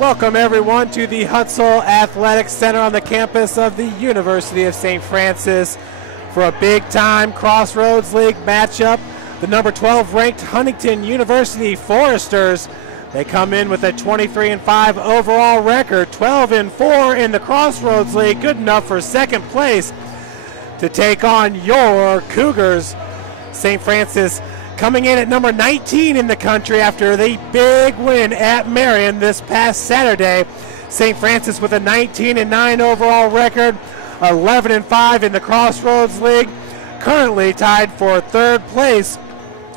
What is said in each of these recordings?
Welcome everyone to the Hutzel Athletic Center on the campus of the University of St. Francis for a big-time Crossroads League matchup. The number 12 ranked Huntington University Foresters, they come in with a 23-5 overall record, 12-4 in the Crossroads League, good enough for second place to take on your Cougars. St. Francis coming in at number 19 in the country after the big win at Marian this past Saturday. St. Francis with a 19-9 overall record, 11-5 in the Crossroads League, currently tied for third place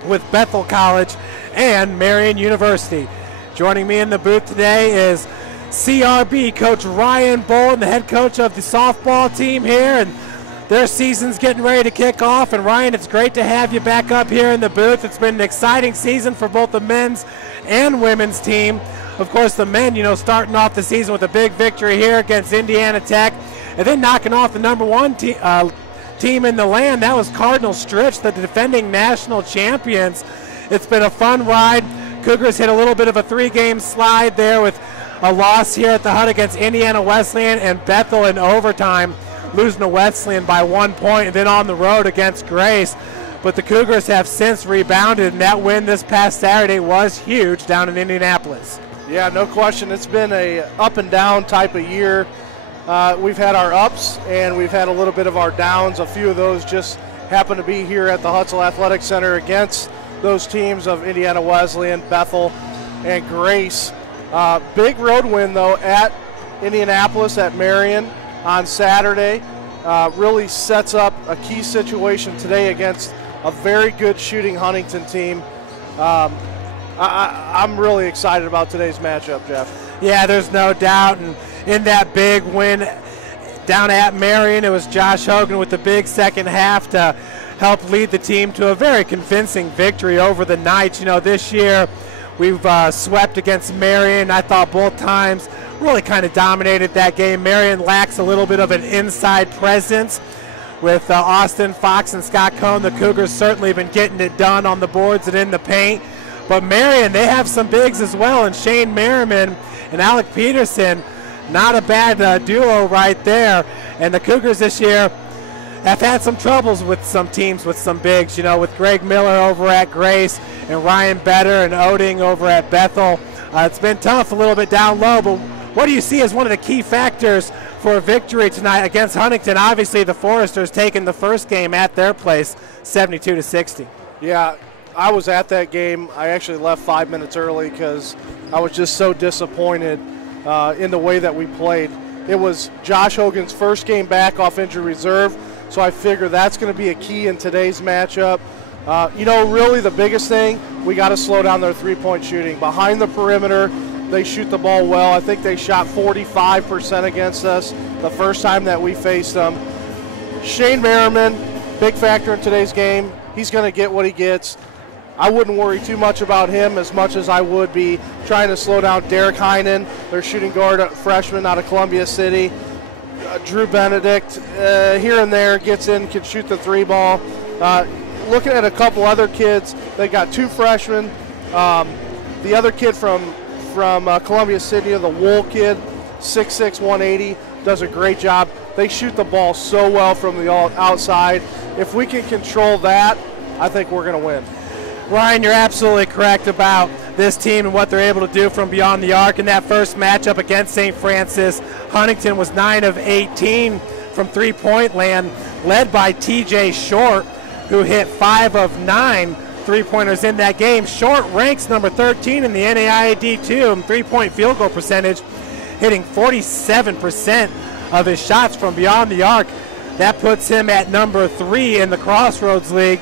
with Bethel College and Marian University. Joining me in the booth today is CRB coach Ryan Bolton, the head coach of the softball team here, and their season's getting ready to kick off. And Ryan, it's great to have you back up here in the booth. It's been an exciting season for both the men's and women's team. Of course, the men, starting off the season with a big victory here against Indiana Tech, and then knocking off the number one team in the land. That was Cardinal Stritch, the defending national champions. It's been a fun ride. Cougars hit a little bit of a three-game slide there with a loss here at the Hut against Indiana Wesleyan and Bethel in overtime, losing to Wesleyan by 1 point, and then on the road against Grace. But the Cougars have since rebounded, and that win this past Saturday was huge down in Indianapolis. Yeah, no question. It's been a up and down type of year. We've had our ups, and we've had a little bit of our downs. A few of those just happen to be here at the Hutzel Athletic Center against those teams of Indiana Wesleyan, Bethel, and Grace. Big road win, though, at Indianapolis, at Marian on Saturday. Really sets up a key situation today against a very good shooting Huntington team. I'm really excited about today's matchup, Jeff. Yeah, there's no doubt. And in that big win down at Marian, it was Josh Hogan with the big second half to help lead the team to a very convincing victory over the Knights. This year we've swept against Marian. I thought both times really kind of dominated that game. Marian lacks a little bit of an inside presence with Austin Fox and Scott Cohn. The Cougars certainly been getting it done on the boards and in the paint. But Marian, they have some bigs as well, and Shane Merriman and Alec Peterson, not a bad duo right there. And the Cougars this year have had some troubles with some teams with some bigs, with Greg Miller over at Grace and Ryan Better and Oding over at Bethel. It's been tough a little bit down low, but what do you see as one of the key factors for a victory tonight against Huntington? Obviously, the Foresters taking the first game at their place, 72-60. Yeah, I was at that game. I actually left 5 minutes early because I was just so disappointed in the way that we played. It was Josh Hogan's first game back off injury reserve, so I figure that's going to be a key in today's matchup. Really the biggest thing, we got to slow down their three-point shooting. Behind the perimeter, they shoot the ball well. I think they shot 45% against us the first time that we faced them. Shane Merriman, big factor in today's game. He's going to get what he gets. I wouldn't worry too much about him as much as I would be trying to slow down Derek Heinen, their shooting guard freshman out of Columbia City. Drew Benedict, here and there, gets in, can shoot the three ball. Looking at a couple other kids, they got two freshmen. The other kid from Columbia City, the Wool kid, 6'6", 180, does a great job. They shoot the ball so well from the outside. If we can control that, I think we're going to win. Ryan, you're absolutely correct about this team and what they're able to do from beyond the arc. In that first matchup against St. Francis, Huntington was 9 of 18 from three-point land, led by TJ Short, who hit 5 of 9 three-pointers in that game. Short ranks number 13 in the NAIA D2 in three-point field goal percentage, hitting 47% of his shots from beyond the arc. That puts him at number 3 in the Crossroads League.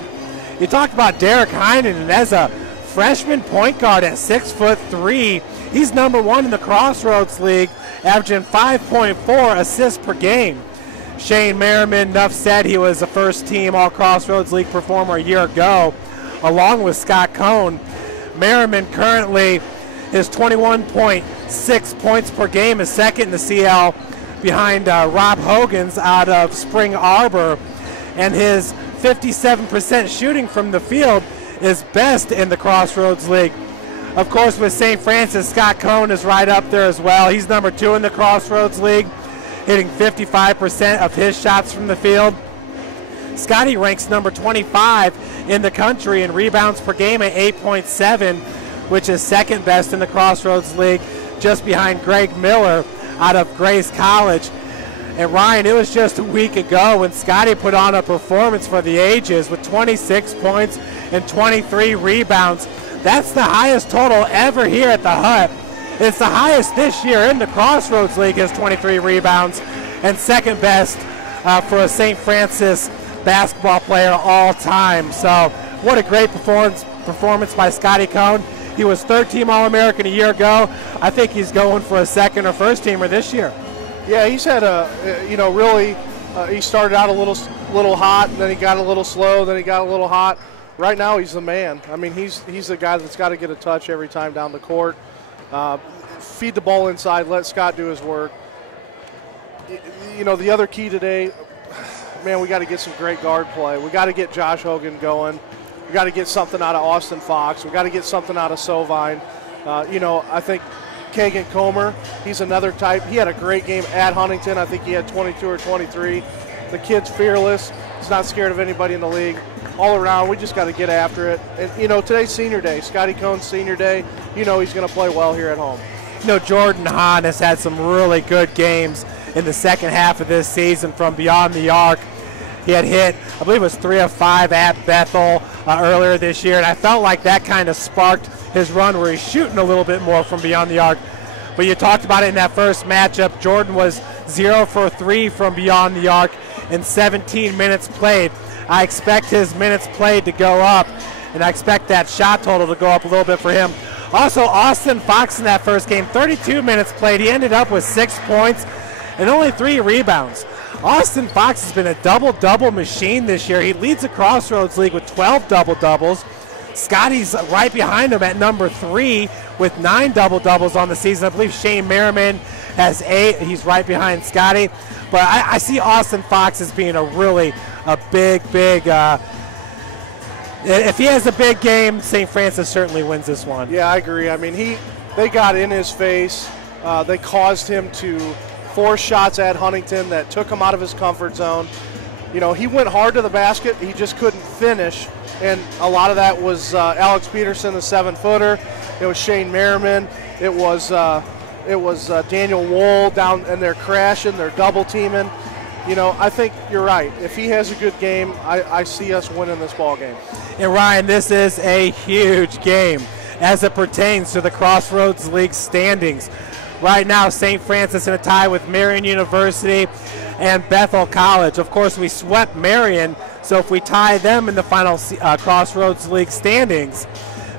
You talked about Derek Heinen, and as a freshman point guard at 6'3", he's number 1 in the Crossroads League, averaging 5.4 assists per game. Shane Merriman, enough said, he was a first-team All-Crossroads League performer a year ago, along with Scott Cohn. Merriman currently, his 21.6 points per game is second in the CL behind Rob Hogan's out of Spring Arbor, and his 57% shooting from the field is best in the Crossroads League. Of course, with St. Francis, Scott Cohn is right up there as well. He's number 2 in the Crossroads League, hitting 55% of his shots from the field. Scotty ranks number 25 in the country in rebounds per game at 8.7, which is second best in the Crossroads League, just behind Greg Miller out of Grace College. And Ryan, it was just a week ago when Scotty put on a performance for the ages with 26 points and 23 rebounds. That's the highest total ever here at the Hut. It's the highest this year in the Crossroads League, is 23 rebounds, and second best for a St. Francis basketball player all time. So what a great performance by Scotty Cohn. He was third-team All-American a year ago. I think he's going for a second or first-teamer this year. Yeah, he's had he started out a little hot, and then he got a little slow, then he got a little hot. Right now, he's the man. I mean, he's the guy that's got to get a touch every time down the court. Feed the ball inside, let Scott do his work. You know, the other key today, man, we got to get some great guard play. We got to get Josh Hogan going. We got to get something out of Austin Fox. We got to get something out of Sovine. I think Kagan Comer, he's another type. He had a great game at Huntington. I think he had 22 or 23. The kid's fearless. He's not scared of anybody in the league. All around, we just got to get after it. And, today's senior day, Scotty Cohn's senior day. He's going to play well here at home. Jordan Hahn has had some really good games in the second half of this season from beyond the arc. He had hit, I believe it was 3 of 5 at Bethel earlier this year, and I felt like that kind of sparked his run where he's shooting a little bit more from beyond the arc. But you talked about it in that first matchup. Jordan was 0 for 3 from beyond the arc in 17 minutes played. I expect his minutes played to go up, and I expect that shot total to go up a little bit for him. Also, Austin Fox in that first game, 32 minutes played. He ended up with 6 points and only 3 rebounds. Austin Fox has been a double-double machine this year. He leads the Crossroads League with 12 double-doubles. Scotty's right behind him at number 3 with 9 double-doubles on the season. I believe Shane Merriman has 8. He's right behind Scotty. But I see Austin Fox as being a big, if he has a big game, St. Francis certainly wins this one. Yeah, I agree. I mean, they got in his face. They caused him to force shots at Huntington that took him out of his comfort zone. He went hard to the basket. He just couldn't finish. And a lot of that was Alex Peterson, the 7-footer. It was Shane Merriman. It was Daniel Wohl down, and they're crashing. They're double teaming. I think you're right. If he has a good game, I see us winning this ball game. And Ryan, this is a huge game as it pertains to the Crossroads League standings. Right now, St. Francis in a tie with Marian University and Bethel College. Of course, we swept Marian, so if we tie them in the final Crossroads League standings,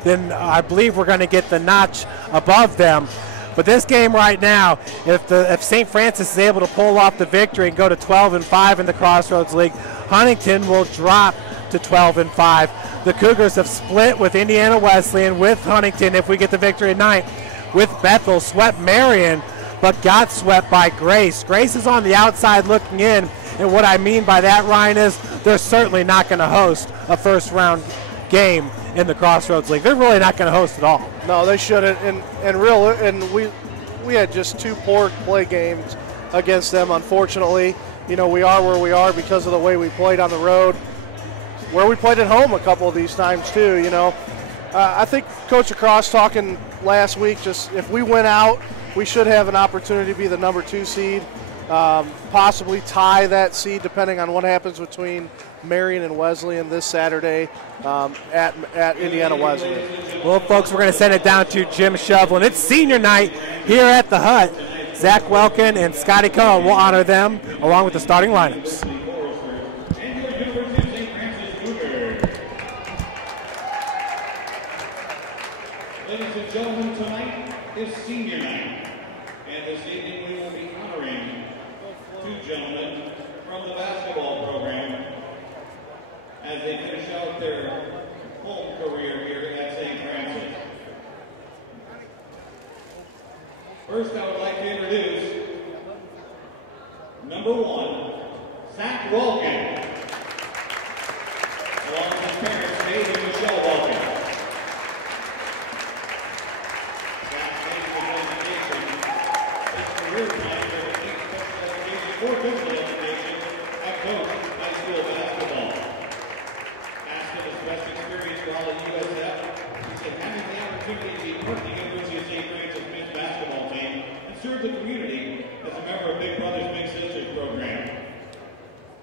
then I believe we're going to get the notch above them. But this game right now, if St. Francis is able to pull off the victory and go to 12-5 in the Crossroads League, Huntington will drop to 12-5. The Cougars have split with Indiana Wesleyan, with Huntington if we get the victory tonight, with Bethel, swept Marian, but got swept by Grace. Grace is on the outside looking in, and what I mean by that, Ryan, is they're certainly not going to host a first-round game in the Crossroads League. They're really not going to host at all. No, they shouldn't. And we had just 2 poor play games against them, unfortunately. We are where we are because of the way we played on the road, where we played at home a couple of these times too. I think Coach Across talking last week, just if we win out, we should have an opportunity to be the number 2 seed, possibly tie that seed depending on what happens between Marian and Wesleyan this Saturday at Indiana Wesleyan. Well, folks, we're going to send it down to Jim Shovlin. It's senior night here at the Hut. Zach Welkin and Scotty Cohn will honor them along with the starting lineups. Ladies and gentlemen, tonight is senior night, and this evening we will be honoring 2 gentlemen from the basketball program as they finish out their home career here at St. Francis. First, I would like to introduce number 1, Zach Welkin, along with his parents, Dave and Michelle Welkin. career plan for the team's special education or physical education at Goshen High School basketball. Asked of his best experience while at USF, he said having the opportunity to be part of the University of St. Francis men's basketball team and serve the community as a member of Big Brothers Big Sisters program.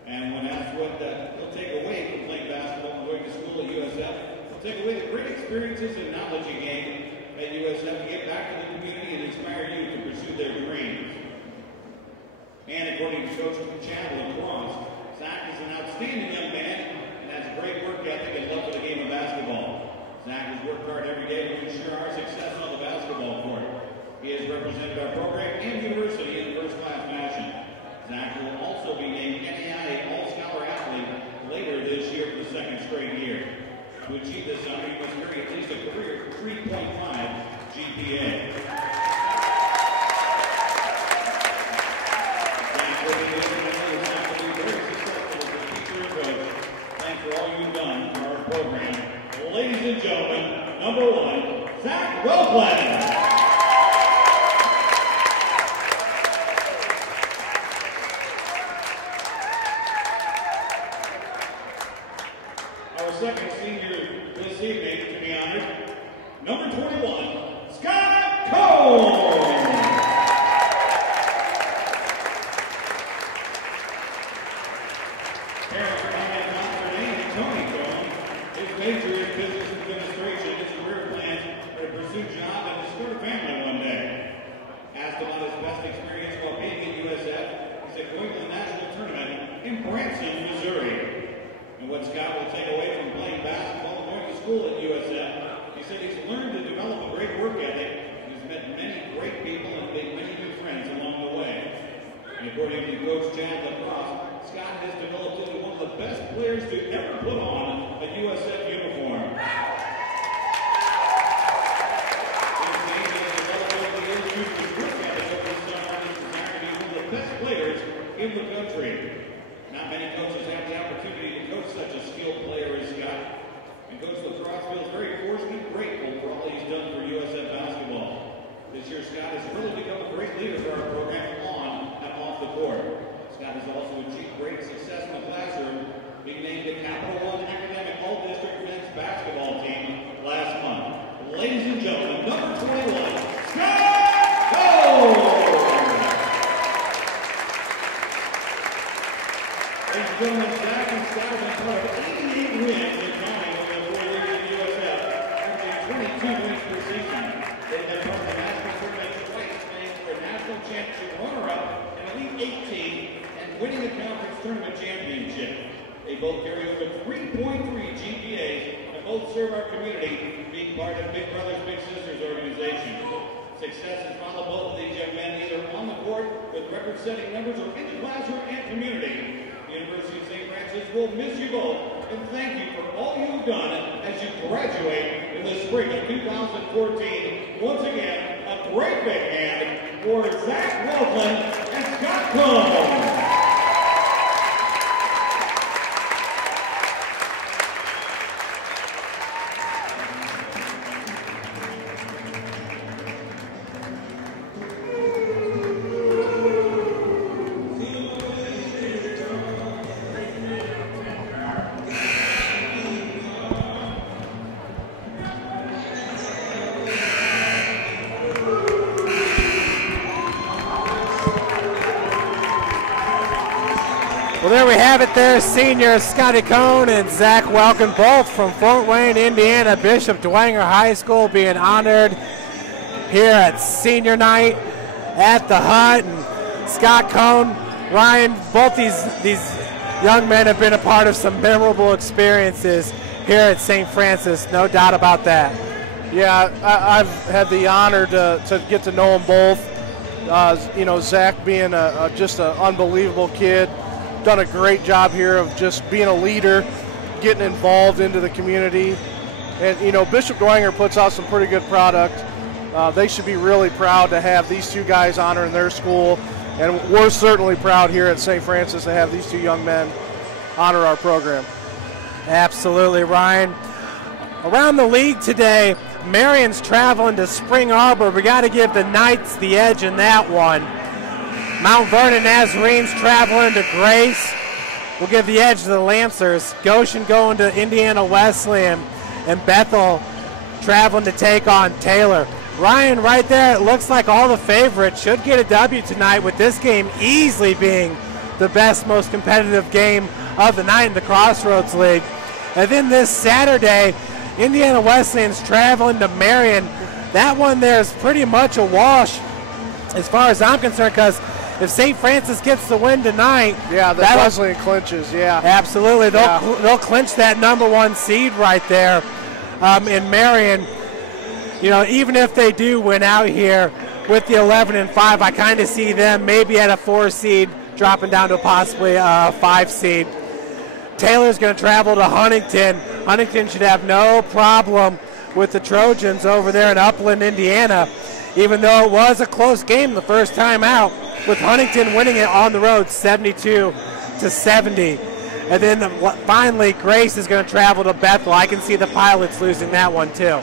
And when asked what he'll take away from playing basketball and going to school at USF, he'll take away the great experiences and knowledge he gained at USF to get back to the community and inspire youth to pursue their dreams. And according to Coach Chad Lacrosse, Zach is an outstanding young man and has a great work ethic and love for the game of basketball. Zach has worked hard every day to ensure our success on the basketball court. He has represented our program and university in first-class fashion. Zach will also be named NAIA All-Scholar Athlete later this year for the second straight year. To achieve this honor, he must carry at least a career 3.5 GPA. Zach will be very successful as a teacher and coach. Thanks for all you've done for our program. Ladies and gentlemen, number 1, Zach Wellplan. Second senior this evening to be honored, number 21, Scott Cone. Parents are coming out their name, Tony Cone. His major in business administration. His career plans are to pursue a job and to start a family one day. Asked about his best experience while being at USF, he said going to the national tournament in Branson, Missouri. And what Scott will take away from playing basketball and going to school at USF, he said he's learned to develop a great work ethic. He's met many great people and made many new friends along the way. And according to Coach Chad Lacrosse, Scott has developed into one of the best players to ever put on a USF uniform. His game has developed over the years due to his work ethic over the summer and his desire to be one of the best players in the country. Not many coaches have the opportunity to coach such a skilled player as Scott. And Coach Lacrosse feels very fortunate and grateful for all he's done for USF basketball. This year, Scott has really become a great leader for our program on and off the court. Scott has also achieved great success in the classroom, being named the Capital One Academic All-District Men's Basketball Team last month. Ladies and gentlemen, number 21, Scott Cone! Ladies and gentlemen, Zach and Scott have been part of 88 wins in counting over the 4 years at USF, averaging 22 wins per season. They've been part of the national tournament twice, playing for a national championship runner-up and Elite 18, and winning a conference tournament championship. They both carry over 3.3 GPAs and both serve our community, being part of Big Brothers Big Sisters organization. Success has followed both of these young men either on the court with record-setting numbers or in the classroom and community. The University of St. Francis will miss you both and thank you for all you've done as you graduate in the spring of 2014. Once again, a great big hand for Zach Wellplan and Scott Cone. Well, there we have it there. Senior Scotty Cone and Zach Welkin, both from Fort Wayne, Indiana. Bishop Dwenger High School being honored here at senior night at the Hut. And Scott Cone, Ryan, both these young men have been a part of some memorable experiences here at St. Francis, no doubt about that. Yeah, I've had the honor to get to know them both. You know, Zach being just an unbelievable kid, done a great job here of just being a leader, getting involved into the community. And, you know, Bishop Dwenger puts out some pretty good product. They should be really proud to have these two guys honoring their school. And we're certainly proud here at St. Francis to have these two young men honor our program. Absolutely, Ryan. Around the league today, Marian's traveling to Spring Arbor. We got to give the Knights the edge in that one. Mount Vernon Nazarenes traveling to Grace. We'll give the edge to the Lancers. Goshen going to Indiana Wesleyan, and Bethel traveling to take on Taylor. Ryan, right there, it looks like all the favorites should get a W tonight, with this game easily being the best, most competitive game of the night in the Crossroads League. And then this Saturday, Indiana Wesleyan's traveling to Marian. That one there is pretty much a wash as far as I'm concerned, because if St. Francis gets the win tonight, yeah, the Wesleyan clinches, yeah. Absolutely. They'll clinch that #1 seed right there in Marian. You know, even if they do win out here with the 11-5, I kind of see them maybe at a 4 seed, dropping down to possibly a 5 seed. Taylor's going to travel to Huntington. Huntington should have no problem with the Trojans over there in Upland, Indiana, even though it was a close game the first time out, with Huntington winning it on the road 72-70. And then finally, Grace is going to travel to Bethel. I can see the Pilots losing that one too.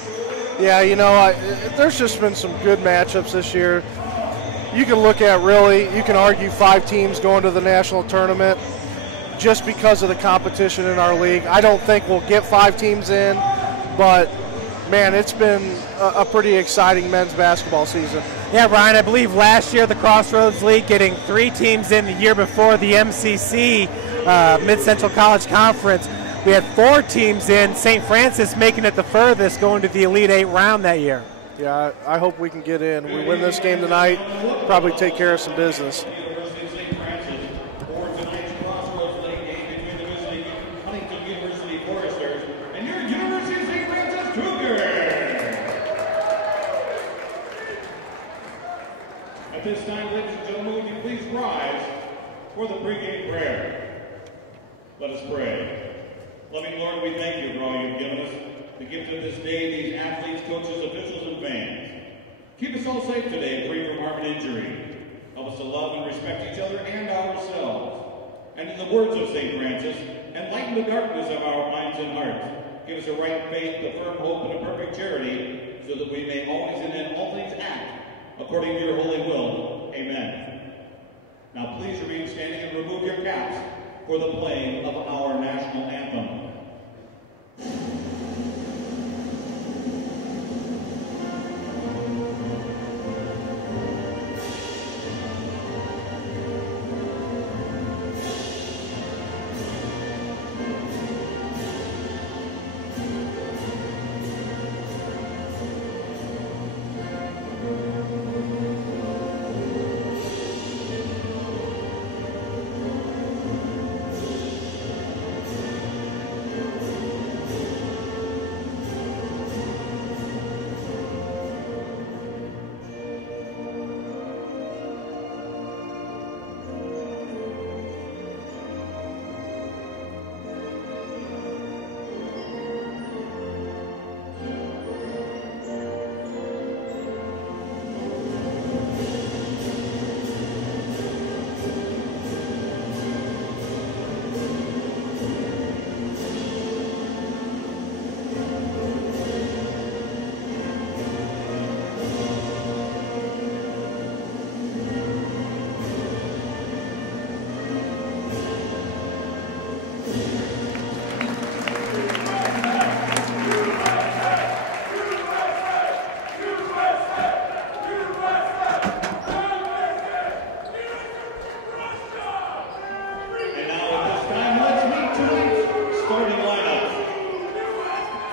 Yeah, you know, there's just been some good matchups this year. You can look at, really, you can argue 5 teams going to the national tournament just because of the competition in our league. I don't think we'll get 5 teams in, but, man, it's been a pretty exciting men's basketball season. Yeah, Ryan, I believe last year the Crossroads League getting 3 teams in, the year before the MCC, Mid-Central College Conference. We had 4 teams in, St. Francis making it the furthest, going to the Elite 8 round that year. Yeah, I hope we can get in. We win this game tonight, probably take care of some business. University of St. Francis for tonight's Crossroads League game between the visiting Huntington University Foresters and your University of St. Francis Cougars. At this time, ladies and gentlemen, would you please rise for the pregame prayer? Let us pray. Loving Lord, we thank you for all you've given us, the gift of this day, these athletes, coaches, officials, and fans. Keep us all safe today, free from harm and injury. Help us to love and respect each other and ourselves. And in the words of St. Francis, enlighten the darkness of our minds and hearts. Give us a right faith, a firm hope, and a perfect charity, so that we may always and in all things act according to your holy will. Amen. Now please remain standing and remove your caps for the playing of our national anthem.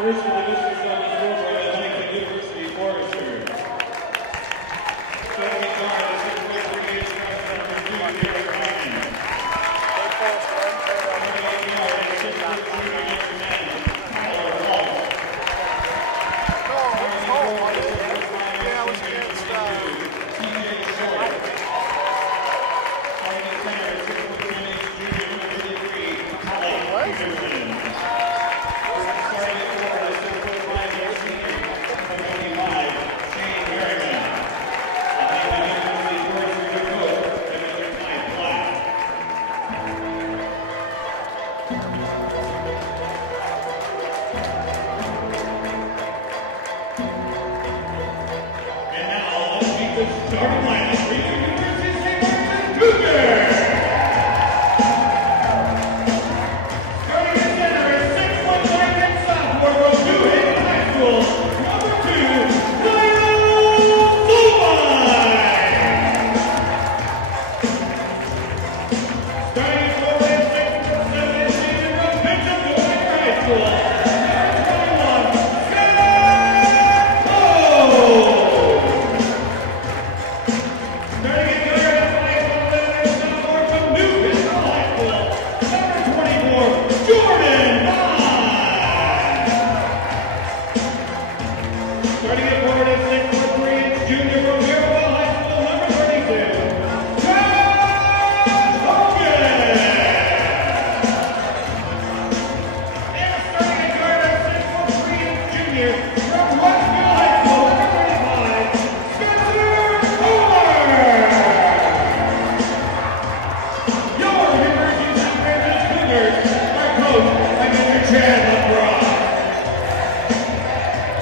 First for the district on the floor by the Huntington University Foresters. Starting at guard, the 6'3" freshman number 2, Derek Hogan. 28 yard and 6'3" junior number 10, Tyler Walsh. Starting at forward, the 6'5" senior TJ Short. Starting at center, 6'10" junior number 33, Alex Peterson. Starting lineup, Marian University, St. Francis,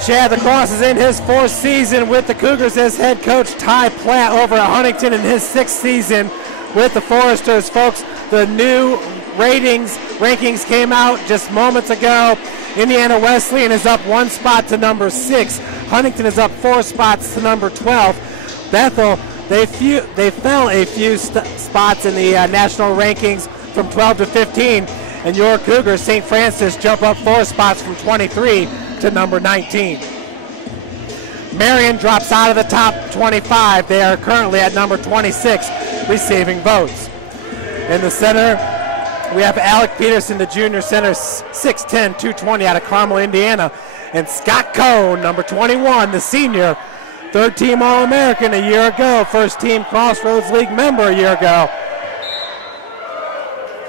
Chad Lacrosse is in his 4th season with the Cougars as head coach. Ty Platt over at Huntington in his 6th season with the Foresters. Folks, the new rankings came out just moments ago. Indiana Wesleyan is up 1 spot to number 6. Huntington is up 4 spots to number 12. Bethel, they fell a few spots in the national rankings from 12 to 15. And your Cougars, St. Francis, jump up 4 spots from 23 to number 19. Marian drops out of the top 25. They are currently at number 26, receiving votes. In the center, we have Alec Peterson, the junior center, 6'10", 220 out of Carmel, Indiana. And Scott Cohn, number 21, the senior, 3rd-team All-American a year ago, 1st-team Crossroads League member a year ago.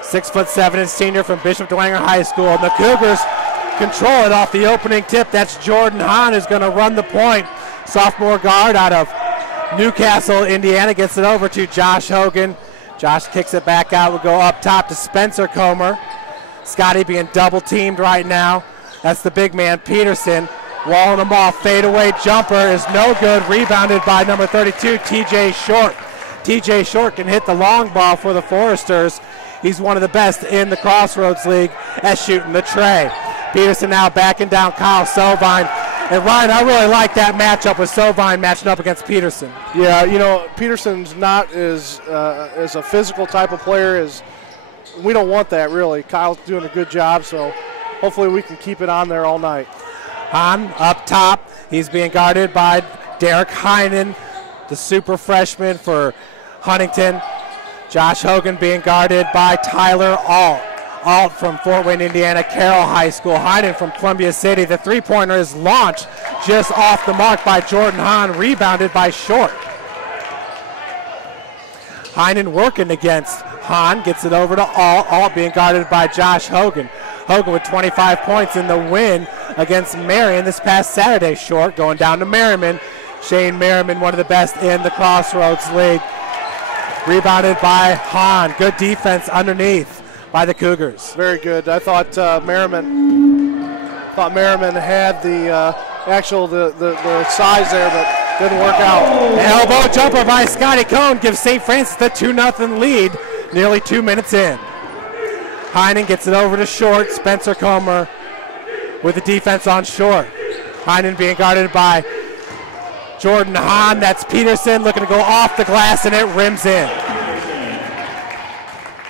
6'7" and senior from Bishop Dwenger High School. And the Cougars control it off the opening tip. That's Jordan Hahn who's going to run the point. Sophomore guard out of Newcastle, Indiana, gets it over to Josh Hogan. Josh kicks it back out. We'll go up top to Spencer Comer. Scotty being double teamed right now. That's the big man, Peterson. Walling him off. Fadeaway jumper is no good. Rebounded by number 32, TJ Short. TJ Short can hit the long ball for the Foresters. He's one of the best in the Crossroads League at shooting the tray. Peterson now backing down Kyle Sovine. And Ryan, I really like that matchup with Sovine matching up against Peterson. Yeah, you know, Peterson's not as a physical type of player as we don't want that really. Kyle's doing a good job, so hopefully we can keep it on there all night. Hahn up top. He's being guarded by Derek Heinen, the super freshman for Huntington. Josh Hogan being guarded by Tyler Alt. Alt from Fort Wayne, Indiana, Carroll High School. Heinen from Columbia City. The three-pointer is launched just off the mark by Jordan Hahn, rebounded by Short. Heinen working against Hahn, gets it over to Alt. Alt being guarded by Josh Hogan. Hogan with 25 points in the win against Marian this past Saturday. Short going down to Merriman. Shane Merriman, one of the best in the Crossroads League. Rebounded by Hahn. Good defense underneath by the Cougars. Very good. I thought Merriman had the size there, but didn't work out. Elbow jumper by Scotty Cohn gives St. Francis the 2-0 lead nearly 2 minutes in. Heinen gets it over to Short. Spencer Comer with the defense on Short. Heinen being guarded by Jordan Hahn. That's Peterson looking to go off the glass, and it rims in.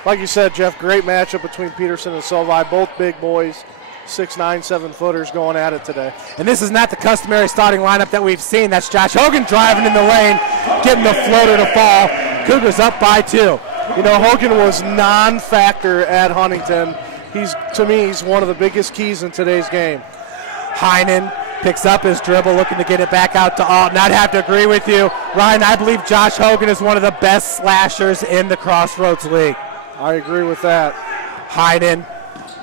Like you said, Jeff, great matchup between Peterson and Solvi. Both big boys, 6'9", 7-footers going at it today. And this is not the customary starting lineup that we've seen. That's Josh Hogan driving in the lane, getting the floater to fall. Cougars up by 2. You know, Hogan was non-factor at Huntington. To me, he's one of the biggest keys in today's game. Heinen picks up his dribble, looking to get it back out to Alt. And I'd have to agree with you, Ryan. I believe Josh Hogan is one of the best slashers in the Crossroads League. I agree with that. Heinen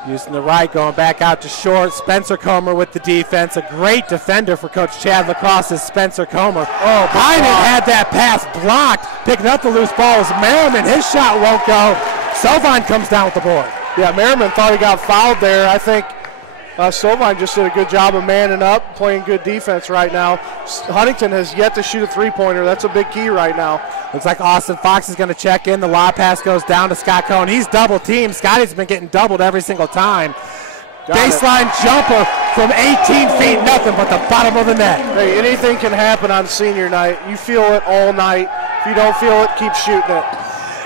using the right, going back out to Short. Spencer Comer with the defense. A great defender for Coach Chad Lacrosse is Spencer Comer. Oh, Heinen had that pass blocked. Picking up the loose ball is Merriman. His shot won't go. Sovine comes down with the board. Yeah, Merriman thought he got fouled there. I think Sovine just did a good job of manning up, playing good defense right now. Huntington has yet to shoot a three-pointer. That's a big key right now. Looks like Austin Fox is going to check in. The lob pass goes down to Scott Cohn. He's double-teamed. Scotty's been getting doubled every single time. Baseline jumper from 18 feet, nothing but the bottom of the net. Hey, anything can happen on senior night. You feel it all night. If you don't feel it, keep shooting it.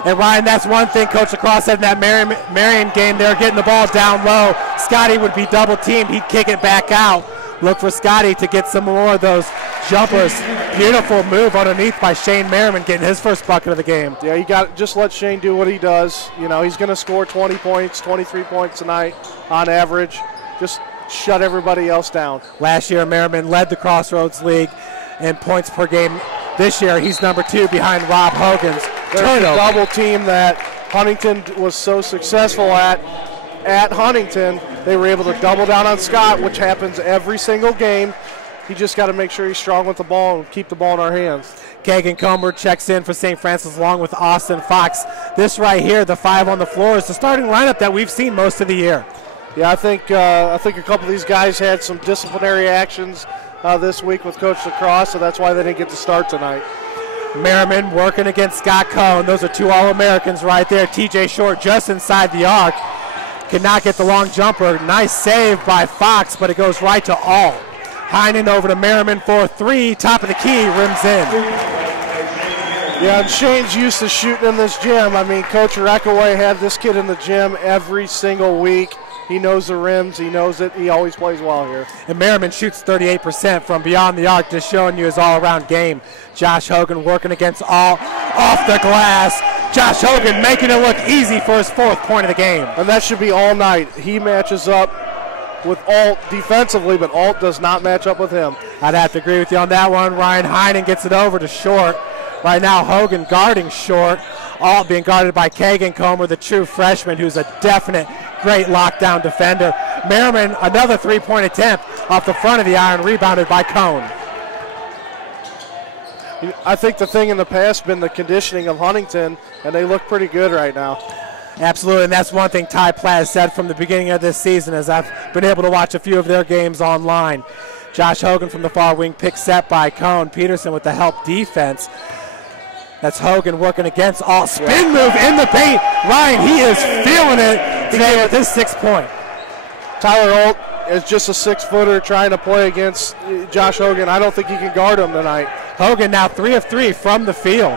And Ryan, that's one thing Coach Lacrosse said in that Marian game. They're getting the ball down low. Scotty would be double-teamed. He'd kick it back out. Look for Scotty to get some more of those jumpers. Beautiful move underneath by Shane Merriman, getting his first bucket of the game. Yeah, you got just let Shane do what he does. You know, he's going to score 20 points, 23 points tonight on average. Just shut everybody else down. Last year, Merriman led the Crossroads League in points per game. This year, he's number 2 behind Rob Hogan's. There's a double team that Huntington was so successful at Huntington. They were able to double down on Scott, which happens every single game. He just got to make sure he's strong with the ball and keep the ball in our hands. Kagan Comer checks in for St. Francis along with Austin Fox. This right here, the 5 on the floor, is the starting lineup that we've seen most of the year. Yeah, I think a couple of these guys had some disciplinary actions this week with Coach Lacrosse, so that's why they didn't get to start tonight. Merriman working against Scott Cohn. Those are two All-Americans right there. TJ Short just inside the arc. Cannot get the long jumper. Nice save by Fox, but it goes right to Alt. Heinen over to Merriman for three. Top of the key, rims in. Yeah, and Shane's used to shooting in this gym. I mean, Coach Reckaway had this kid in the gym every single week. He knows the rims. He knows it. He always plays well here. And Merriman shoots 38% from beyond the arc, just showing you his all-around game. Josh Hogan working against Alt off the glass. Josh Hogan making it look easy for his 4th point of the game. And that should be all night. He matches up with Alt defensively, but Alt does not match up with him. I'd have to agree with you on that one. Ryan Heinen gets it over to Short. Right now, Hogan guarding Short. Alt being guarded by Kagan Comer, the true freshman, who's a definite great lockdown defender. Merriman, another three-point attempt off the front of the iron, rebounded by Cone. I think the thing in the past has been the conditioning of Huntington, and they look pretty good right now. Absolutely, and that's one thing Ty Platt has said from the beginning of this season, as I've been able to watch a few of their games online. Josh Hogan from the far wing, pick set by Cone. Peterson with the help defense. That's Hogan working against Alt. Spin move in the paint. Ryan, he is feeling it today with his 6 point. Tyler Alt is just a 6-footer trying to play against Josh Hogan. I don't think he can guard him tonight. Hogan now 3 of 3 from the field.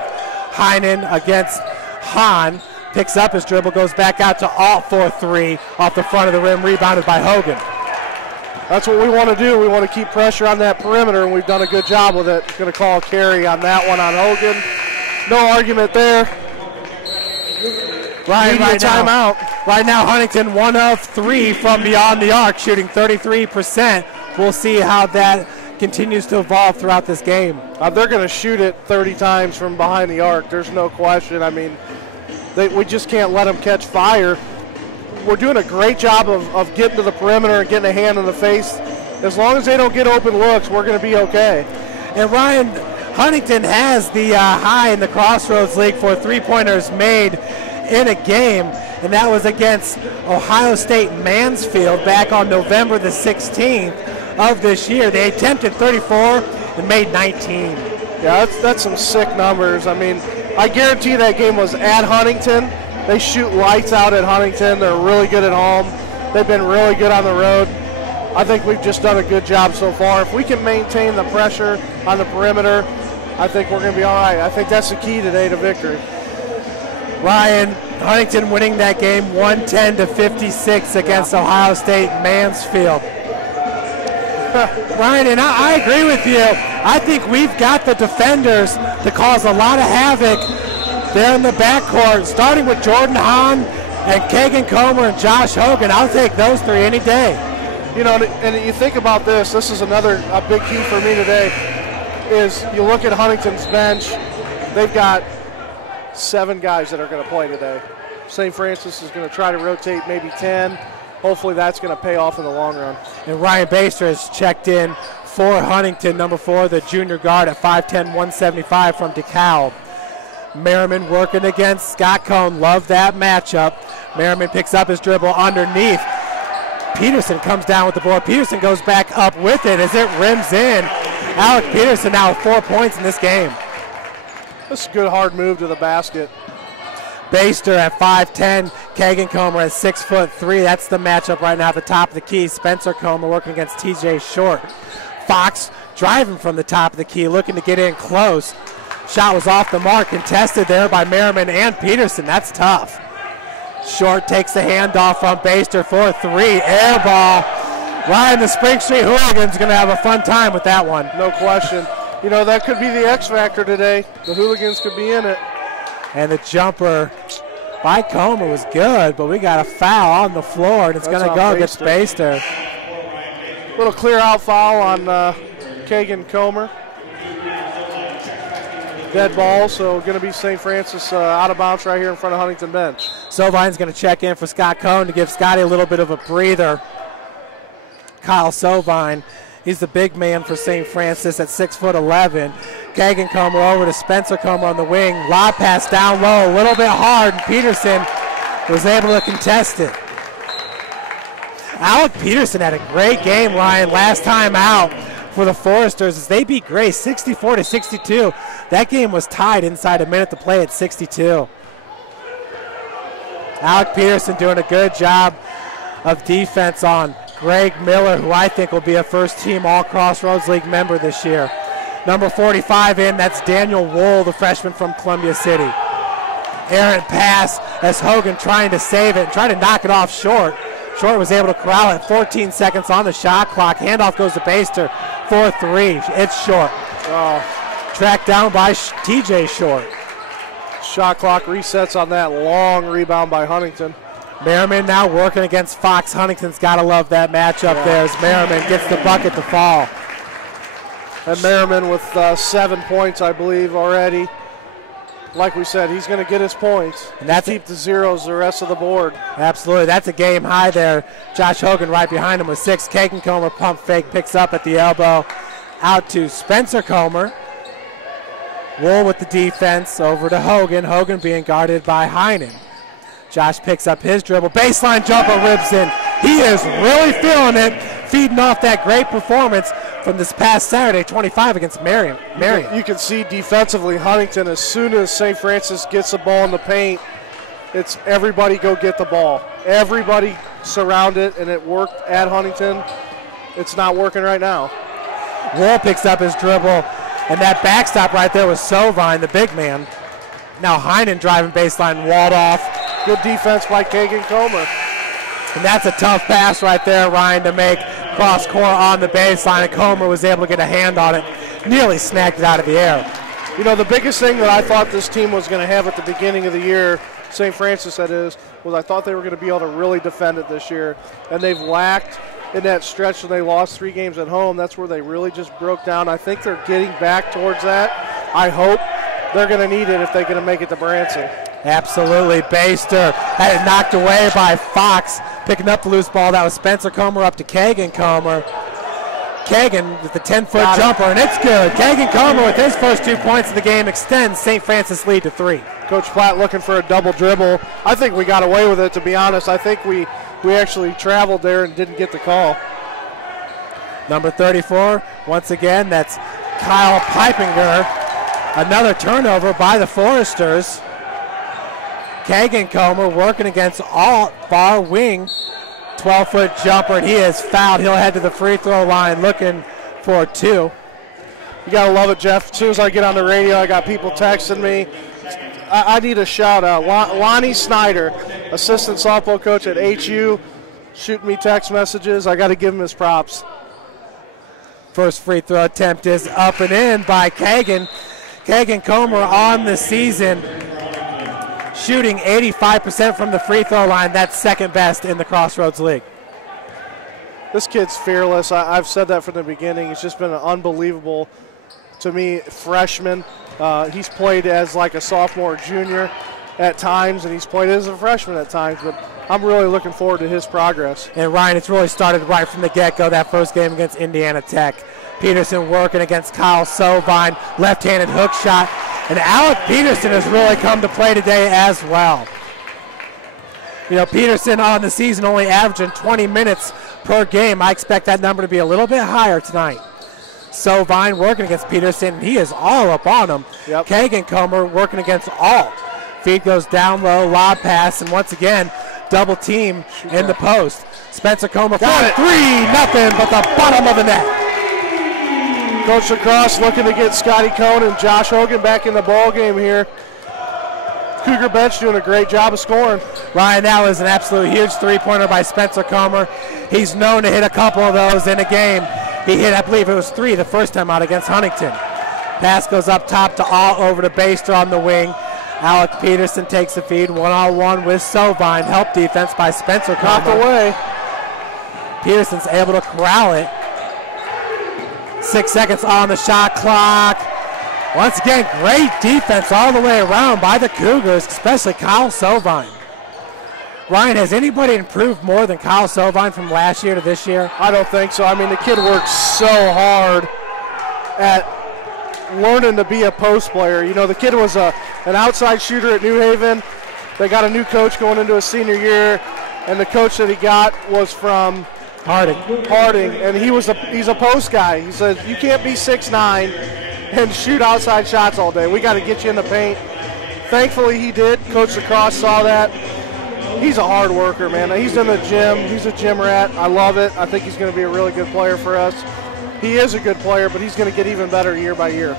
Heinen against Hahn. Picks up his dribble, goes back out to Alt for 3 off the front of the rim, rebounded by Hogan. That's what we want to do. We want to keep pressure on that perimeter, and we've done a good job with it. Going to call a carry on that one on Hogan. No argument there. Right now, Huntington 1 of 3 from beyond the arc, shooting 33%. We'll see how that continues to evolve throughout this game. They're going to shoot it 30 times from behind the arc. There's no question. I mean, we just can't let them catch fire. We're doing a great job of getting to the perimeter and getting a hand in the face. As long as they don't get open looks, we're going to be okay. And Ryan, Huntington has the high in the Crossroads League for three-pointers made in a game, and that was against Ohio State Mansfield back on November the 16th of this year. They attempted 34 and made 19. Yeah, that's some sick numbers. I mean, I guarantee that game was at Huntington. They shoot lights out at Huntington. They're really good at home. They've been really good on the road. I think we've just done a good job so far. If we can maintain the pressure on the perimeter, I think we're going to be all right. I think that's the key today to victory. Ryan, Huntington winning that game 110-56 against Ohio State Mansfield. Ryan, and I agree with you. I think we've got the defenders to cause a lot of havoc there in the backcourt, starting with Jordan Hahn and Kagan Comer and Josh Hogan. I'll take those 3 any day. You know, and you think about this. This is a big key for me today. Is you look at Huntington's bench. They've got 7 guys that are going to play today. St. Francis is going to try to rotate maybe 10. Hopefully that's going to pay off in the long run. And Ryan Baster has checked in for Huntington, number 4, the junior guard at 5'10", 175 from DeKalb. Merriman working against Scott Cone. Love that matchup. Merriman picks up his dribble underneath. Peterson comes down with the board. Peterson goes back up with it as it rims in. Alec Peterson now with 4 points in this game. This is a good hard move to the basket. Baster at 5'10", Kagan Comer at 6'3". That's the matchup right now at the top of the key. Spencer Comer working against TJ Short. Fox driving from the top of the key, looking to get in close. Shot was off the mark, contested there by Merriman and Peterson. That's tough. Short takes the handoff from Baster for 3. Air ball. Ryan, the Spring Street Hooligans going to have a fun time with that one. No question. You know, that could be the X factor today. The Hooligans could be in it. And the jumper by Comer was good, but we got a foul on the floor, and it's going to go against Baster. Little clear out foul on Kagan Comer. Dead ball, so going to be St. Francis out of bounds right here in front of Huntington bench. Sovine's going to check in for Scott Cone to give Scotty a little bit of a breather. Kyle Sovine, he's the big man for St. Francis at 6'11". Kagan Comer over to Spencer Comer on the wing. Lob pass down low, a little bit hard, and Peterson was able to contest it. Alec Peterson had a great game, Ryan, last time out for the Foresters as they beat Grace 64-62. That game was tied inside a minute to play at 62. Alec Peterson doing a good job of defense on Greg Miller, who I think will be a first-team All-Crossroads League member this year. Number 45 in, that's Daniel Wool, the freshman from Columbia City. Errant pass as Hogan trying to save it, trying to knock it off short. Short was able to corral it. 14 seconds on the shot clock. Handoff goes to Baster for 3. It's Short. Tracked down by TJ Short. Shot clock resets on that long rebound by Huntington. Merriman now working against Fox. Huntington's got to love that matchup there as Merriman gets the bucket to fall. And Merriman with 7 points, I believe, already. Like we said, he's going to get his points. And that's keep the zeros the rest of the board. Absolutely. That's a game high there. Josh Hogan right behind him with 6. Kagan Comer pump fake, picks up at the elbow. Out to Spencer Comer. Wool with the defense over to Hogan. Hogan being guarded by Heinen. Josh picks up his dribble. Baseline jumper ribs in. He is really feeling it, feeding off that great performance from this past Saturday, 25 against Marian. You can see defensively Huntington, as soon as St. Francis gets the ball in the paint, it's everybody go get the ball. Everybody surround it, and it worked at Huntington. It's not working right now. Wool picks up his dribble, and that backstop right there was Sovine, the big man. Now Heinen driving baseline, walled off. Good defense by Kagan Comer. And that's a tough pass right there, Ryan, to make cross court on the baseline, and Comer was able to get a hand on it, nearly snagged it out of the air. You know, the biggest thing that I thought this team was going to have at the beginning of the year, St. Francis that is, was I thought they were going to be able to really defend it this year, and they've lacked in that stretch when they lost 3 games at home. That's where they really just broke down. I think they're getting back towards that. I hope they're going to need it if they're going to make it to Branson. Absolutely. Baster had it knocked away by Fox, picking up the loose ball. That was Spencer Comer up to Kagan Comer. Kagan with the 10-foot jumper, and it's good. Kagan Comer with his first 2 points of the game extends St. Francis lead to 3. Coach Platt looking for a double dribble. I think we got away with it, to be honest. I think we actually traveled there and didn't get the call. Number 34, once again, that's Kyle Peipinger. Another turnover by the Foresters. Kagan Comer working against Alt, far wing. 12-foot jumper, and he is fouled. He'll head to the free throw line looking for 2. You got to love it, Jeff. As soon as I get on the radio, I got people texting me. I need a shout-out. Lonnie Snyder, assistant softball coach at HU, shooting me text messages. I got to give him his props. First free throw attempt is up and in by Kagan. Kagan Comer on the season, shooting 85% from the free throw line. That's second best in the Crossroads League. This kid's fearless. I've said that from the beginning. He's just been an unbelievable, to me, freshman. He's played as like a sophomore, junior at times, and he's played as a freshman at times, but I'm really looking forward to his progress. And Ryan, it's really started right from the get-go, that first game against Indiana Tech. Peterson working against Kyle Sovine, left-handed hook shot. And Alec Peterson has really come to play today as well. You know, Peterson on the season only averaging 20 minutes per game. I expect that number to be a little bit higher tonight. Sovine working against Peterson. He is all up on him. Yep. Kagan Comer working against Alt. Feed goes down low, lob pass, and once again, double team in the post. Spencer Comer for 3, nothing but the bottom of the net. Coach Lacrosse looking to get Scotty Cohn and Josh Hogan back in the ball game here. Cougar bench doing a great job of scoring. Ryan, that was an absolute huge three-pointer by Spencer Comer. He's known to hit a couple of those in a game. He hit, I believe it was 3 the first time out against Huntington. Pass goes up top to Alt, over to Baster on the wing. Alec Peterson takes the feed, one-on-one with Sovine. Help defense by Spencer Comer. Knocked away. Peterson's able to corral it. 6 seconds on the shot clock. Once again, great defense all the way around by the Cougars, especially Kyle Sovine. Ryan, has anybody improved more than Kyle Sovine from last year to this year? I don't think so. I mean, the kid works so hard at learning to be a post player. You know, the kid was an outside shooter at New Haven. They got a new coach going into his senior year, and the coach that he got was from Harding, and he's a post guy. He says, you can't be 6'9" and shoot outside shots all day. We got to get you in the paint. Thankfully he did. Coach Lacrosse saw that. He's a hard worker, man. He's in the gym. He's a gym rat. I love it. I think he's going to be a really good player for us. He is a good player, but he's going to get even better year by year.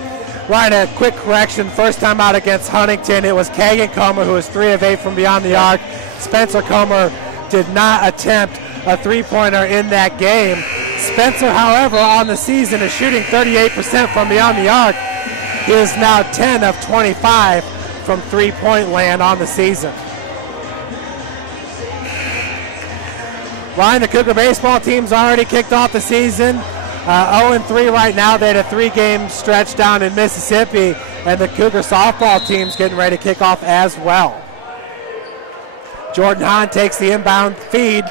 Ryan, a quick correction. First time out against Huntington, it was Kagan Comer who was 3 of 8 from beyond the arc. Spencer Comer did not attempt a three-pointer in that game. Spencer, however, on the season is shooting 38% from beyond the arc. He is now 10 of 25 from three-point land on the season. Ryan, the Cougar baseball team's already kicked off the season. 0-3 right now. They had a 3-game stretch down in Mississippi, and the Cougar softball team's getting ready to kick off as well. Jordan Hahn takes the inbound feed.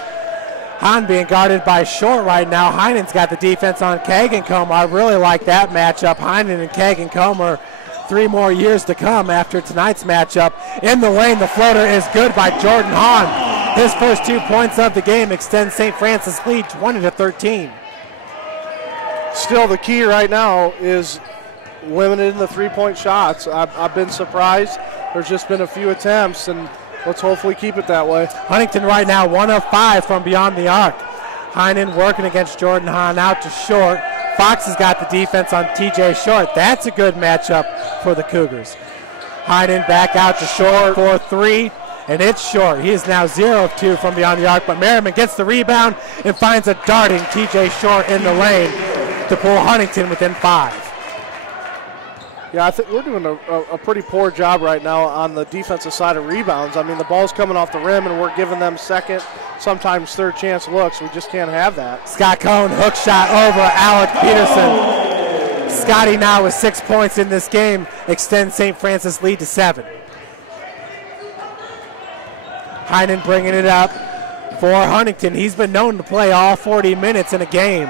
Hahn being guarded by Short right now. Heinen's got the defense on Kagan Comer. I really like that matchup. Heinen and Kagan Comer, 3 more years to come after tonight's matchup. In the lane, the floater is good by Jordan Hahn. His first 2 points of the game extends St. Francis lead 20-13. Still, the key right now is limited in the three-point shots. I've been surprised. There's just been a few attempts, and let's hopefully keep it that way. Huntington right now 1 of 5 from beyond the arc. Heinen working against Jordan Hahn out to Short. Fox has got the defense on TJ Short. That's a good matchup for the Cougars. Heinen back out to Short for 3, and it's Short. He is now 0 of 2 from beyond the arc, but Merriman gets the rebound and finds a darting TJ Short in the lane to pull Huntington within 5. Yeah, I think we're doing a pretty poor job right now on the defensive side of rebounds. I mean, the ball's coming off the rim, and we're giving them second, sometimes third chance looks. We just can't have that. Scott Cohn, hook shot over Alec Peterson. Scotty now with 6 points in this game extends St. Francis lead to 7. Heinen bringing it up for Huntington. He's been known to play all 40 minutes in a game.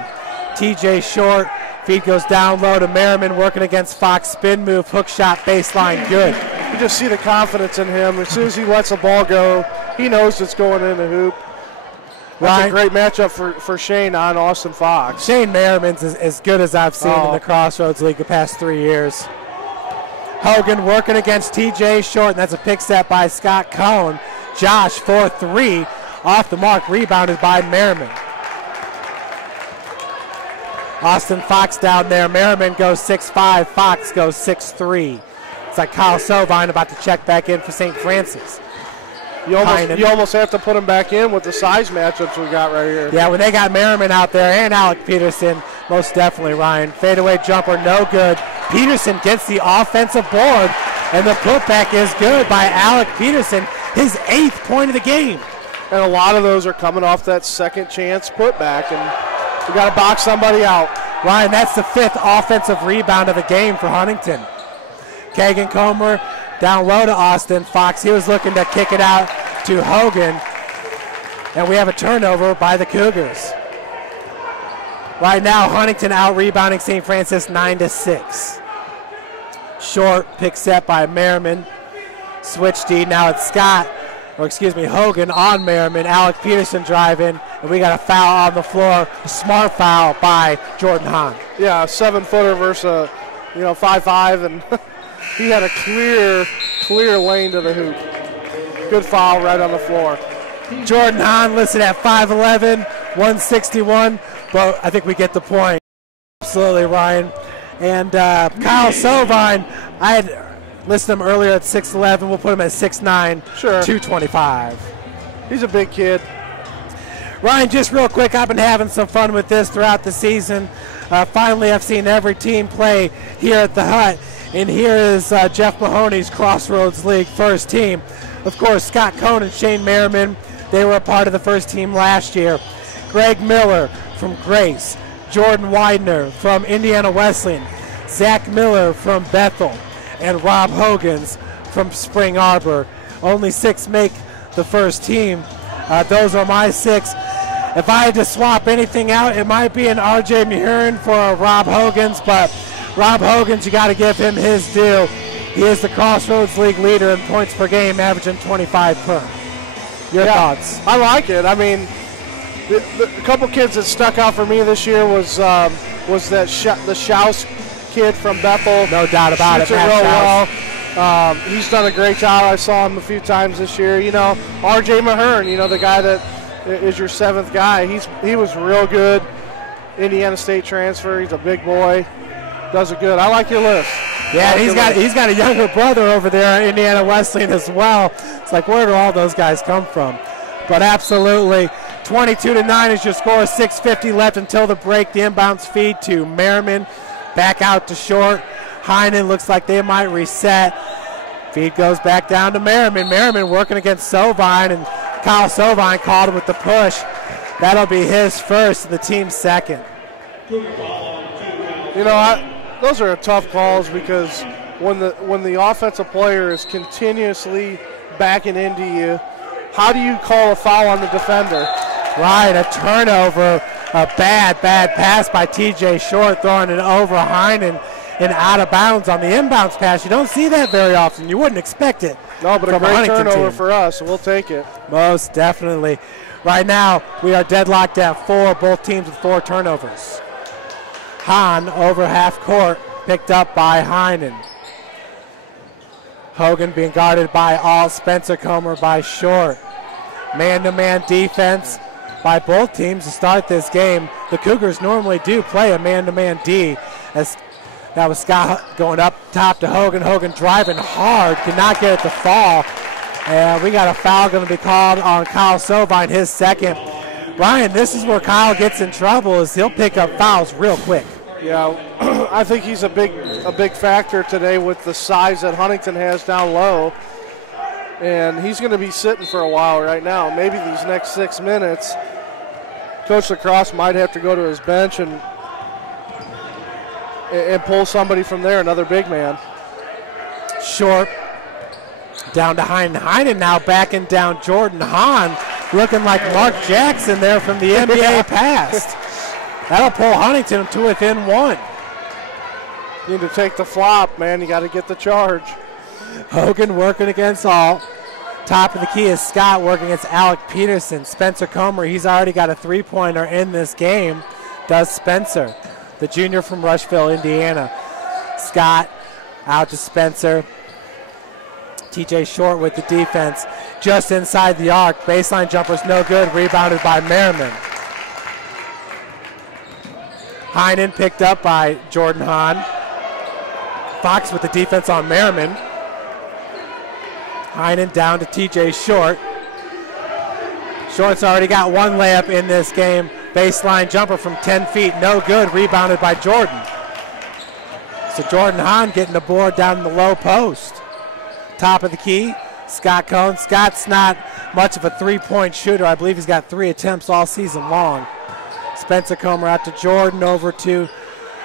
TJ Short, feed goes down low to Merriman, working against Fox. Spin move, hook shot, baseline, good. You just see the confidence in him. As soon as he lets the ball go, he knows it's going in the hoop. That's a great matchup for Shane on Austin Fox. Shane Merriman's as good as I've seen in the Crossroads League the past 3 years. Hogan working against TJ Short, and that's a pick set by Scott Cohn. Josh for 3, off the mark, rebounded by Merriman. Austin Fox down there. Merriman goes 6'5", Fox goes 6'3". It's like Kyle Sovine about to check back in for St. Francis. You almost have to put him back in with the size matchups we got right here. Yeah, when they got Merriman out there and Alec Peterson, most definitely, Ryan. Fadeaway jumper, no good. Peterson gets the offensive board, and the putback is good by Alec Peterson, his 8th point of the game. And a lot of those are coming off that second chance putback, and we got to box somebody out. Ryan, that's the 5th offensive rebound of the game for Huntington. Kagan Comer down low to Austin Fox. He was looking to kick it out to Hogan, and we have a turnover by the Cougars. Right now, Huntington out rebounding St. Francis 9-6. Short pick set by Merriman. Switch D, now it's Hogan on Merriman. Alec Peterson driving, and we got a foul on the floor. A smart foul by Jordan Hahn. Yeah, a 7-footer versus a 5'5", and he had a clear lane to the hoop. Good foul right on the floor. Jordan Hahn listed at 5'11", 161, but I think we get the point. Absolutely, Ryan. And Kyle Sovine, I had listed him earlier at 6'11". We'll put him at 6'9", sure, 225. He's a big kid. Ryan, just real quick, I've been having some fun with this throughout the season. Finally, I've seen every team play here at the Hut. And here is Jeff Mahoney's Crossroads League first team. Of course, Scott Cohn and Shane Merriman, they were a part of the first team last year. Greg Miller from Grace. Jordan Widener from Indiana Wesleyan. Zach Miller from Bethel. And Rob Hogans from Spring Arbor. Only 6 make the first team. Those are my 6. If I had to swap anything out, it might be an R.J. Mahurin for Rob Hogans, but Rob Hogans, you got to give him his due. He is the Crossroads League leader in points per game, averaging 25 per. Your thoughts? I like it. I mean, A couple kids that stuck out for me this year was the Schaus kid from Bethel. No doubt about it. Shoots it real well. He's done a great job. I saw him a few times this year. You know, R.J. Mahern, you know, the guy that is your 7th guy. He was real good. Indiana State transfer. He's a big boy. Does it good. I like your list. Yeah, he's got a younger brother over there at Indiana Wesleyan as well. It's like, where do all those guys come from? But absolutely, 22-9 is your score. 6:50 left until the break. The inbounds feed to Merriman. Back out to short. Heinen looks like they might reset. Feed goes back down to Merriman. Merriman working against Sovine, and Kyle Sovine called him with the push. That'll be his first, the team's second. You know, those are tough calls because when the offensive player is continuously backing into you, how do you call a foul on the defender? Right, a turnover, a bad pass by TJ Short, throwing it over Heinen and out of bounds on the inbounds pass. You don't see that very often. You wouldn't expect it. No, but a great turnover for us, so we'll take it. Most definitely. Right now, we are deadlocked at 4, both teams with 4 turnovers. Hahn over half court, picked up by Heinen. Hogan being guarded by Alt, Spencer Comer by Short. Man-to-man defense by both teams to start this game. The Cougars normally do play a man-to-man D. As that was Scott going up top to Hogan. Hogan driving hard, cannot get it to fall. And we got a foul going to be called on Kyle Sovine, his second. Ryan, this is where Kyle gets in trouble, is he'll pick up fouls real quick. Yeah, I think he's a big factor today with the size that Huntington has down low. And he's going to be sitting for a while right now. Maybe these next 6 minutes, Coach Lacrosse might have to go to his bench and pull somebody from there, another big man. Short down to Heinen. Heinen now backing down Jordan Hahn, looking like Mark Jackson there from the NBA past. That'll pull Huntington to within 1. You need to take the flop, man. You got to get the charge. Hogan working against Alt. Top of the key is Scott working against Alec Peterson. Spencer Comer, he's already got a 3-pointer in this game. Does Spencer, the junior from Rushville, Indiana. Scott out to Spencer. TJ Short with the defense. Just inside the arc. Baseline jumper's no good. Rebounded by Merriman. Heinen picked up by Jordan Hahn. Fox with the defense on Merriman. Heinen down to TJ Short. Short's already got 1 layup in this game. Baseline jumper from 10 feet, no good. Rebounded by Jordan. So Jordan Hahn getting the board down in the low post. Top of the key, Scott Cohn. Scott's not much of a 3-point shooter. I believe he's got 3 attempts all season long. Spencer Comer out to Jordan, over to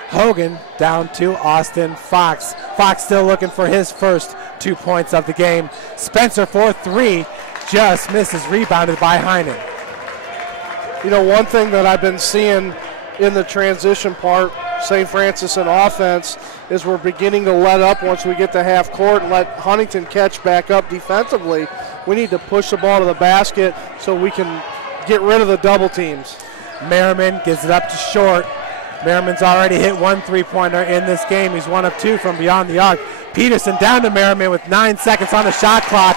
Hogan, down to Austin Fox. Fox still looking for his first 2 points of the game. Spencer for 3, just misses, rebounded by Heinen. You know, one thing that I've been seeing in the transition part, St. Francis in offense, is we're beginning to let up once we get to half court and let Huntington catch back up defensively. We need to push the ball to the basket so we can get rid of the double teams. Merriman gives it up to Short. Merriman's already hit 1 3-pointer in this game. He's 1 of 2 from beyond the arc. Peterson down to Merriman with 9 seconds on the shot clock.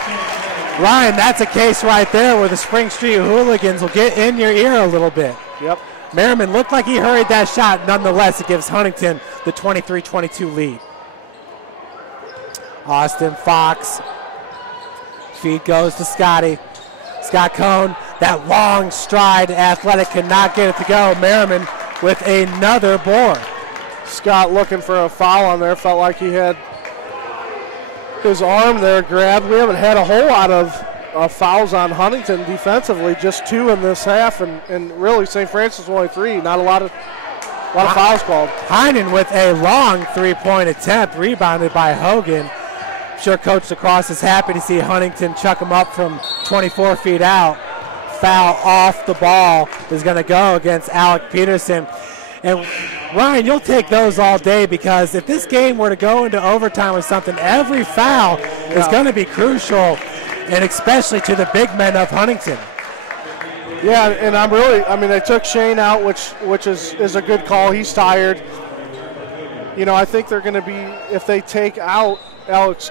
Ryan, that's a case right there where the Spring Street hooligans will get in your ear a little bit. Yep. Merriman looked like he hurried that shot. Nonetheless, it gives Huntington the 23-22 lead. Austin Fox. Feed goes to Scotty. Scott Cohn, that long stride, athletic, cannot get it to go. Merriman with another board. Scott looking for a foul on there. Felt like he had his arm there grabbed. We haven't had a whole lot of fouls on Huntington defensively, just 2 in this half, and really St. Francis only 3. Not a lot of fouls called. Heinen with a long 3-point attempt, rebounded by Hogan. I'm sure Coach Lacrosse is happy to see Huntington chuck him up from 24 feet out. Foul off the ball is going to go against Alec Peterson. And Ryan, you'll take those all day, because if this game were to go into overtime or something, every foul is going to be crucial, and especially to the big men of Huntington. Yeah, and I mean, they took Shane out, which is a good call. He's tired. You know, I think they're going to be, if they take out Alex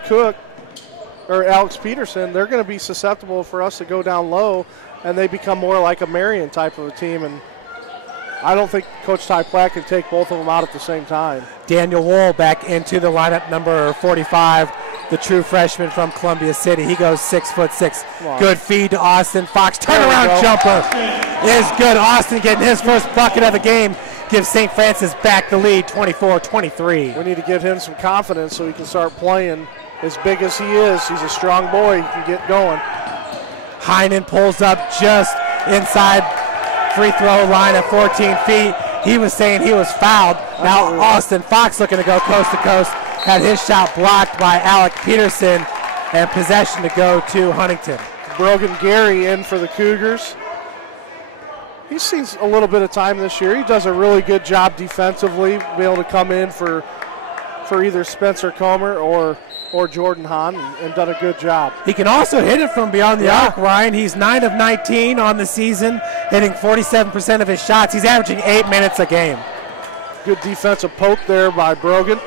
Peterson, they're going to be susceptible for us to go down low, and they become more like a Marian type of a team. And I don't think Coach Ty Platt can take both of them out at the same time. Daniel Wool back into the lineup, number 45, the true freshman from Columbia City. He goes 6'6". Good feed to Austin Fox. Turnaround jumper is good. Austin getting his first bucket of the game. Gives St. Francis back the lead, 24-23. We need to give him some confidence so he can start playing. As big as he is, he's a strong boy. He can get going. Heinen pulls up just inside free throw line at 14 feet. He was saying he was fouled. Now Austin Fox looking to go coast to coast. Had his shot blocked by Alec Peterson, and possession to go to Huntington. Brogan Gary in for the Cougars. He's seen a little bit of time this year. He does a really good job defensively, be able to come in for either Spencer Comer or Jordan Hahn, and done a good job. He can also hit it from beyond the arc, Ryan. He's 9 of 19 on the season, hitting 47% of his shots. He's averaging 8 minutes a game. Good defensive poke there by Brogan.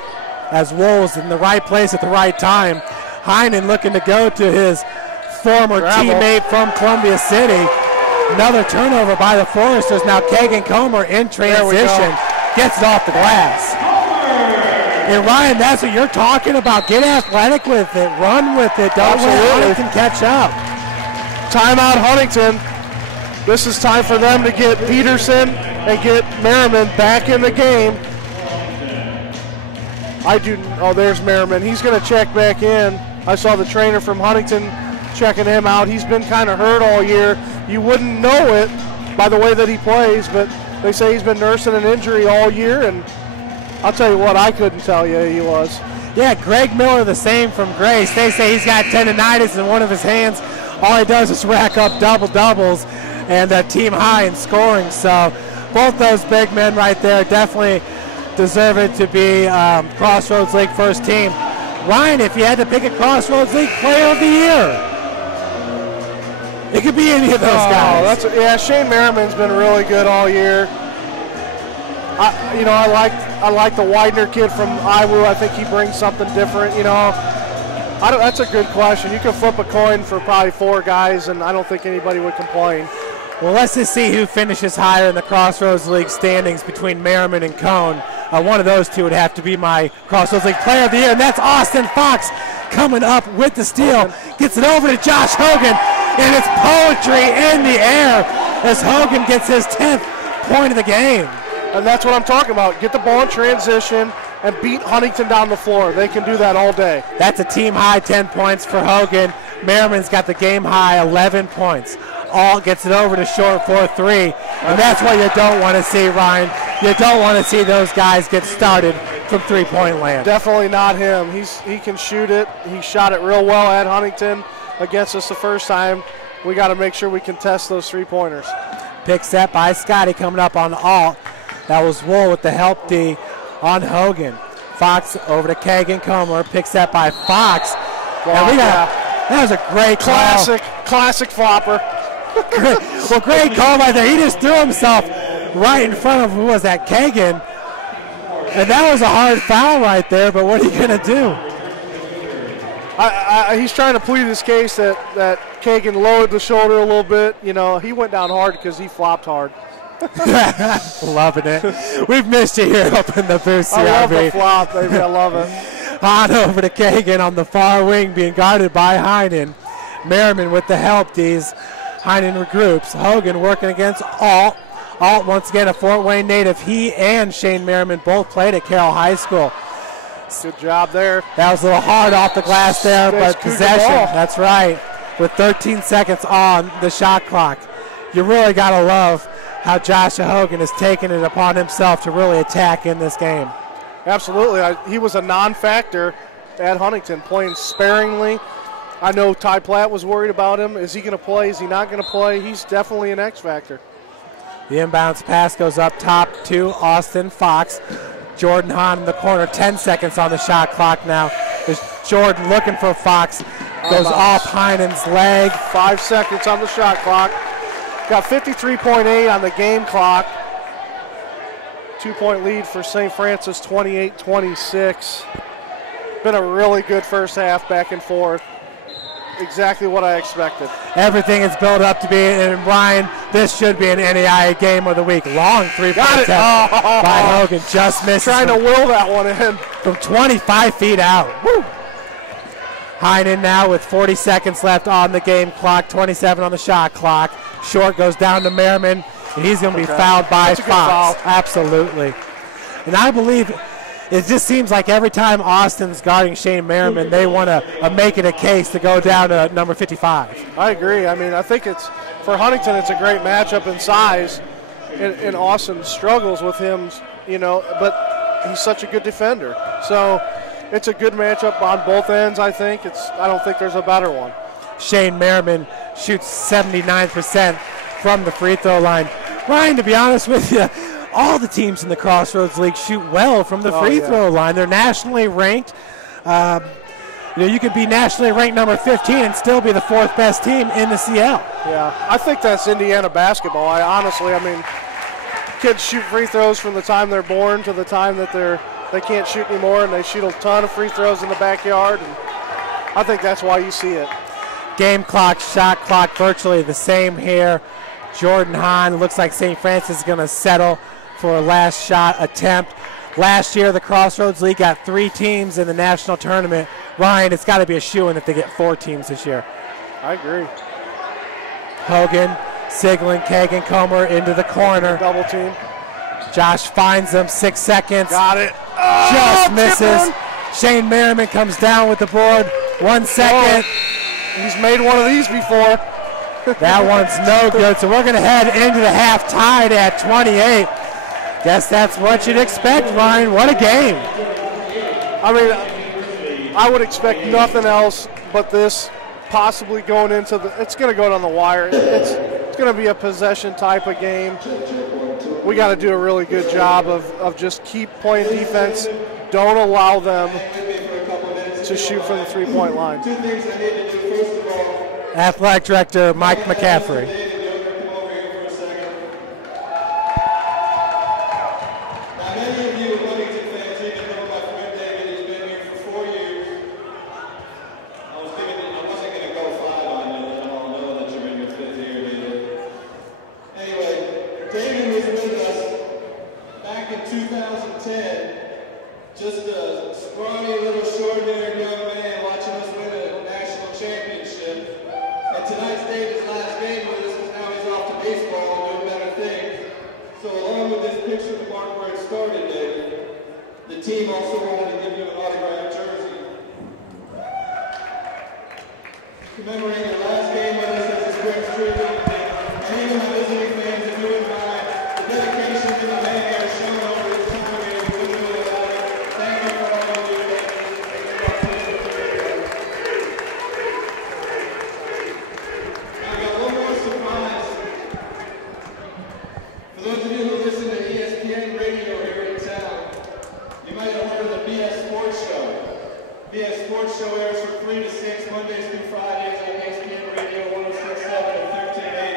As Wool's in the right place at the right time. Heinen looking to go to his former teammate from Columbia City. Another turnover by the Foresters. Now Kagan Comer in transition. Gets it off the glass. And Ryan, that's what you're talking about. Get athletic with it. Run with it. Don't let Huntington catch up. Timeout Huntington. This is time for them to get Peterson and get Merriman back in the game. There's Merriman. He's going to check back in. I saw the trainer from Huntington checking him out. He's been kind of hurt all year. You wouldn't know it by the way that he plays, but they say he's been nursing an injury all year, and I'll tell you what, I couldn't tell you he was. Yeah, Greg Miller the same from Grace. They say he's got tendonitis in one of his hands. All he does is rack up double-doubles and team high in scoring. So both those big men right there definitely deserve it to be Crossroads League first team. Ryan, if you had to pick a Crossroads League player of the year, it could be any of those guys. Shane Merriman's been really good all year. I like the Widener kid from Iowa. I think he brings something different. That's a good question. You can flip a coin for probably 4 guys, and I don't think anybody would complain. Well, let's just see who finishes higher in the Crossroads League standings between Merriman and Cone. One of those two would have to be my Crossroads League player of the year, and that's Austin Fox coming up with the steal. Gets it over to Josh Hogan, and it's poetry in the air as Hogan gets his 10th point of the game. And that's what I'm talking about. Get the ball in transition and beat Huntington down the floor. They can do that all day. That's a team high 10 points for Hogan. Merriman's got the game high 11 points. All gets it over to short for 3. And that's what you don't want to see, Ryan. You don't want to see those guys get started from three-point land. Definitely not him. He can shoot it. He shot it real well at Huntington against us the first time. We got to make sure we contest those three-pointers. Pick set by Scotty coming up on Alt. That was Wool with the help D on Hogan. Fox over to Kagan Comer. Pick set by Fox. And that was a great classic flopper. Well, great call right there. He just threw himself right in front of, who was that, Kagan. And that was a hard foul right there, but what are you going to do? He's trying to plead his case that Kagan lowered the shoulder a little bit. He went down hard because he flopped hard. Loving it. We've missed you here up in the booth, CRB. I love the flop, baby. I love it. On over to Kagan on the far wing, being guarded by Heinen. Merriman with the help D's. Heinen regroups. Hogan working against Alt. Alt, once again, a Fort Wayne native. He and Shane Merriman both played at Carroll High School. Good job there. That was a little hard off the glass there, but possession. That's right. With 13 seconds on the shot clock. You really got to love how Josh Hogan has taken it upon himself to really attack in this game. Absolutely. He was a non-factor at Huntington, playing sparingly. I know Ty Platt was worried about him. Is he going to play? Is he not going to play? He's definitely an X factor. The inbounds pass goes up top to Austin Fox. Jordan Hahn in the corner, 10 seconds on the shot clock now. There's Jordan looking for Fox. Goes off Heinen's leg. 5 seconds on the shot clock. Got 53.8 on the game clock. 2-point lead for St. Francis, 28-26. Been a really good first half, back and forth. Exactly what I expected. Everything is built up to be, and Ryan, this should be an NAIA game of the week. Long three-point attempt by Hogan, just missed. Trying to will that one in. From 25 feet out. Woo. Heinen now with 40 seconds left on the game clock, 27 on the shot clock. Short goes down to Merriman, and he's going to be fouled by Fox. Absolutely. And I believe it just seems like every time Austin's guarding Shane Merriman, they want to make it a case to go down to number 55. I agree. I mean, I think it's, for Huntington, it's a great matchup in size, and Austin struggles with him, you know, but he's such a good defender. So it's a good matchup on both ends, I think. I don't think there's a better one. Shane Merriman shoots 79% from the free throw line. Ryan, to be honest with you, all the teams in the Crossroads League shoot well from the free throw line. They're nationally ranked. You could be nationally ranked number 15 and still be the fourth best team in the CL. Yeah, I think that's Indiana basketball. I mean, kids shoot free throws from the time they're born to the time that they can't shoot anymore, and they shoot a ton of free throws in the backyard. And I think that's why you see it. Game clock, shot clock, virtually the same here. Jordan Hahn, looks like St. Francis is going to settle for a last shot attempt. Last year, the Crossroads League got 3 teams in the national tournament. Ryan, it's got to be a shoo-in if they get 4 teams this year. I agree. Hogan, Siglin, Kagan, Comer into the corner. Double team. Josh finds them, 6 seconds. Got it. Just misses. Shane Merriman comes down with the board. 1 second. He's made one of these before. That one's no good, so we're going to head into the half tied at 28. Guess that's what you'd expect, Ryan. What a game. I mean, I would expect nothing else but this, possibly going into it's going to go down the wire. It's going to be a possession type of game. We got to do a really good job of just keep playing defense. Don't allow them to shoot from the three-point line. Athletic Director Mike McCaffrey. Many of you Huntington fans even know my friend David. He's been here for 4 years. I wasn't going to go 5 on you. I don't know that you're in your 5th year, David. Anyway, David was with us back in 2010. Just a scrawny little short-haired young man watching us win a national championship. And tonight's David's last game with us because now he's off to baseball and doing better things. So along with this picture to mark where it started, David, the team also wanted to give you an autographed jersey. Commemorating your last game with us as a spring tribute, and even my visiting fans are doing by the dedication to the man that has shown over this time we couldn't do it without it. Thank you for all of you. I got one more surprise. For those of you who listen to ESPN radio here in town, you might have heard of the BS Sports Show. BS Sports Show airs from 3 to 6 Mondays through Fridays on ESPN Radio 106.7 and 1380.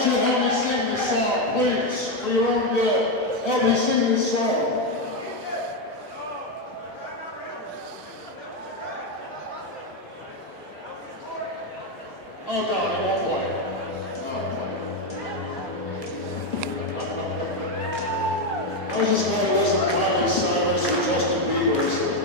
want you to help me sing this song, please, for your own good. Help me sing this song. Oh, no, I won't play. I was just going to listen to Miley Cyrus or Justin Bieber or something.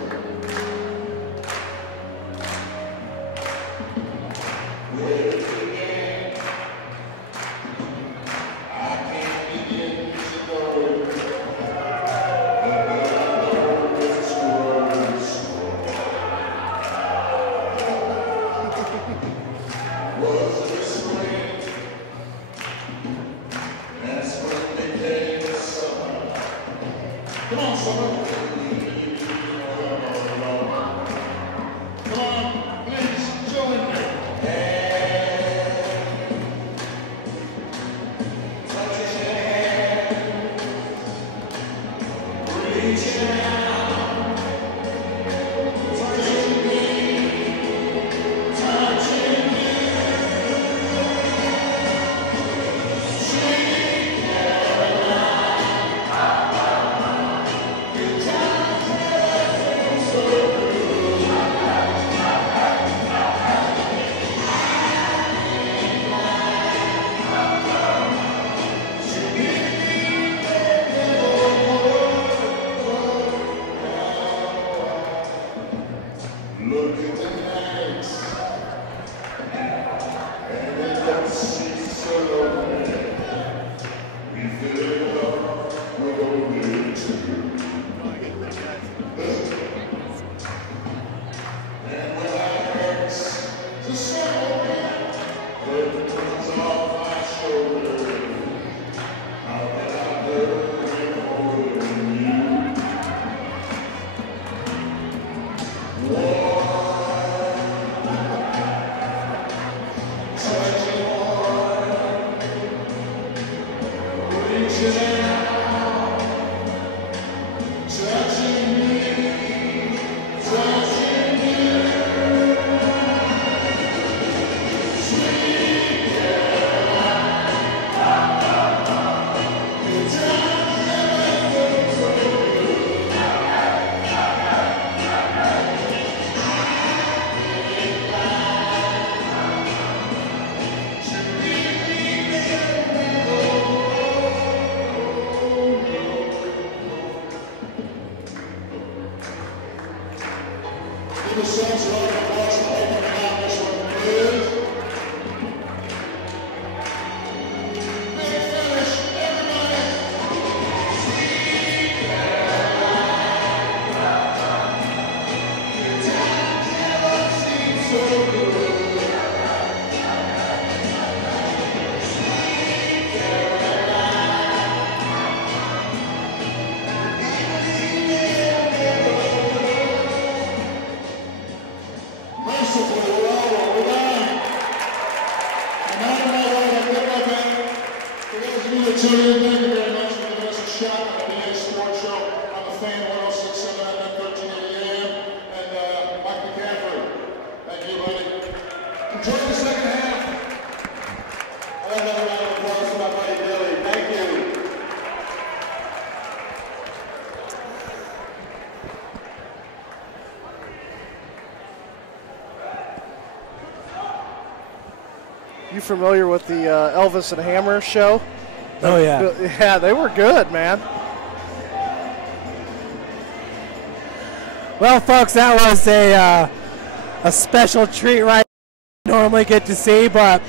You familiar with the Elvis and Hammer show? Oh, yeah. Yeah, they were good, man. Well, folks, that was a special treat right normally get to see, but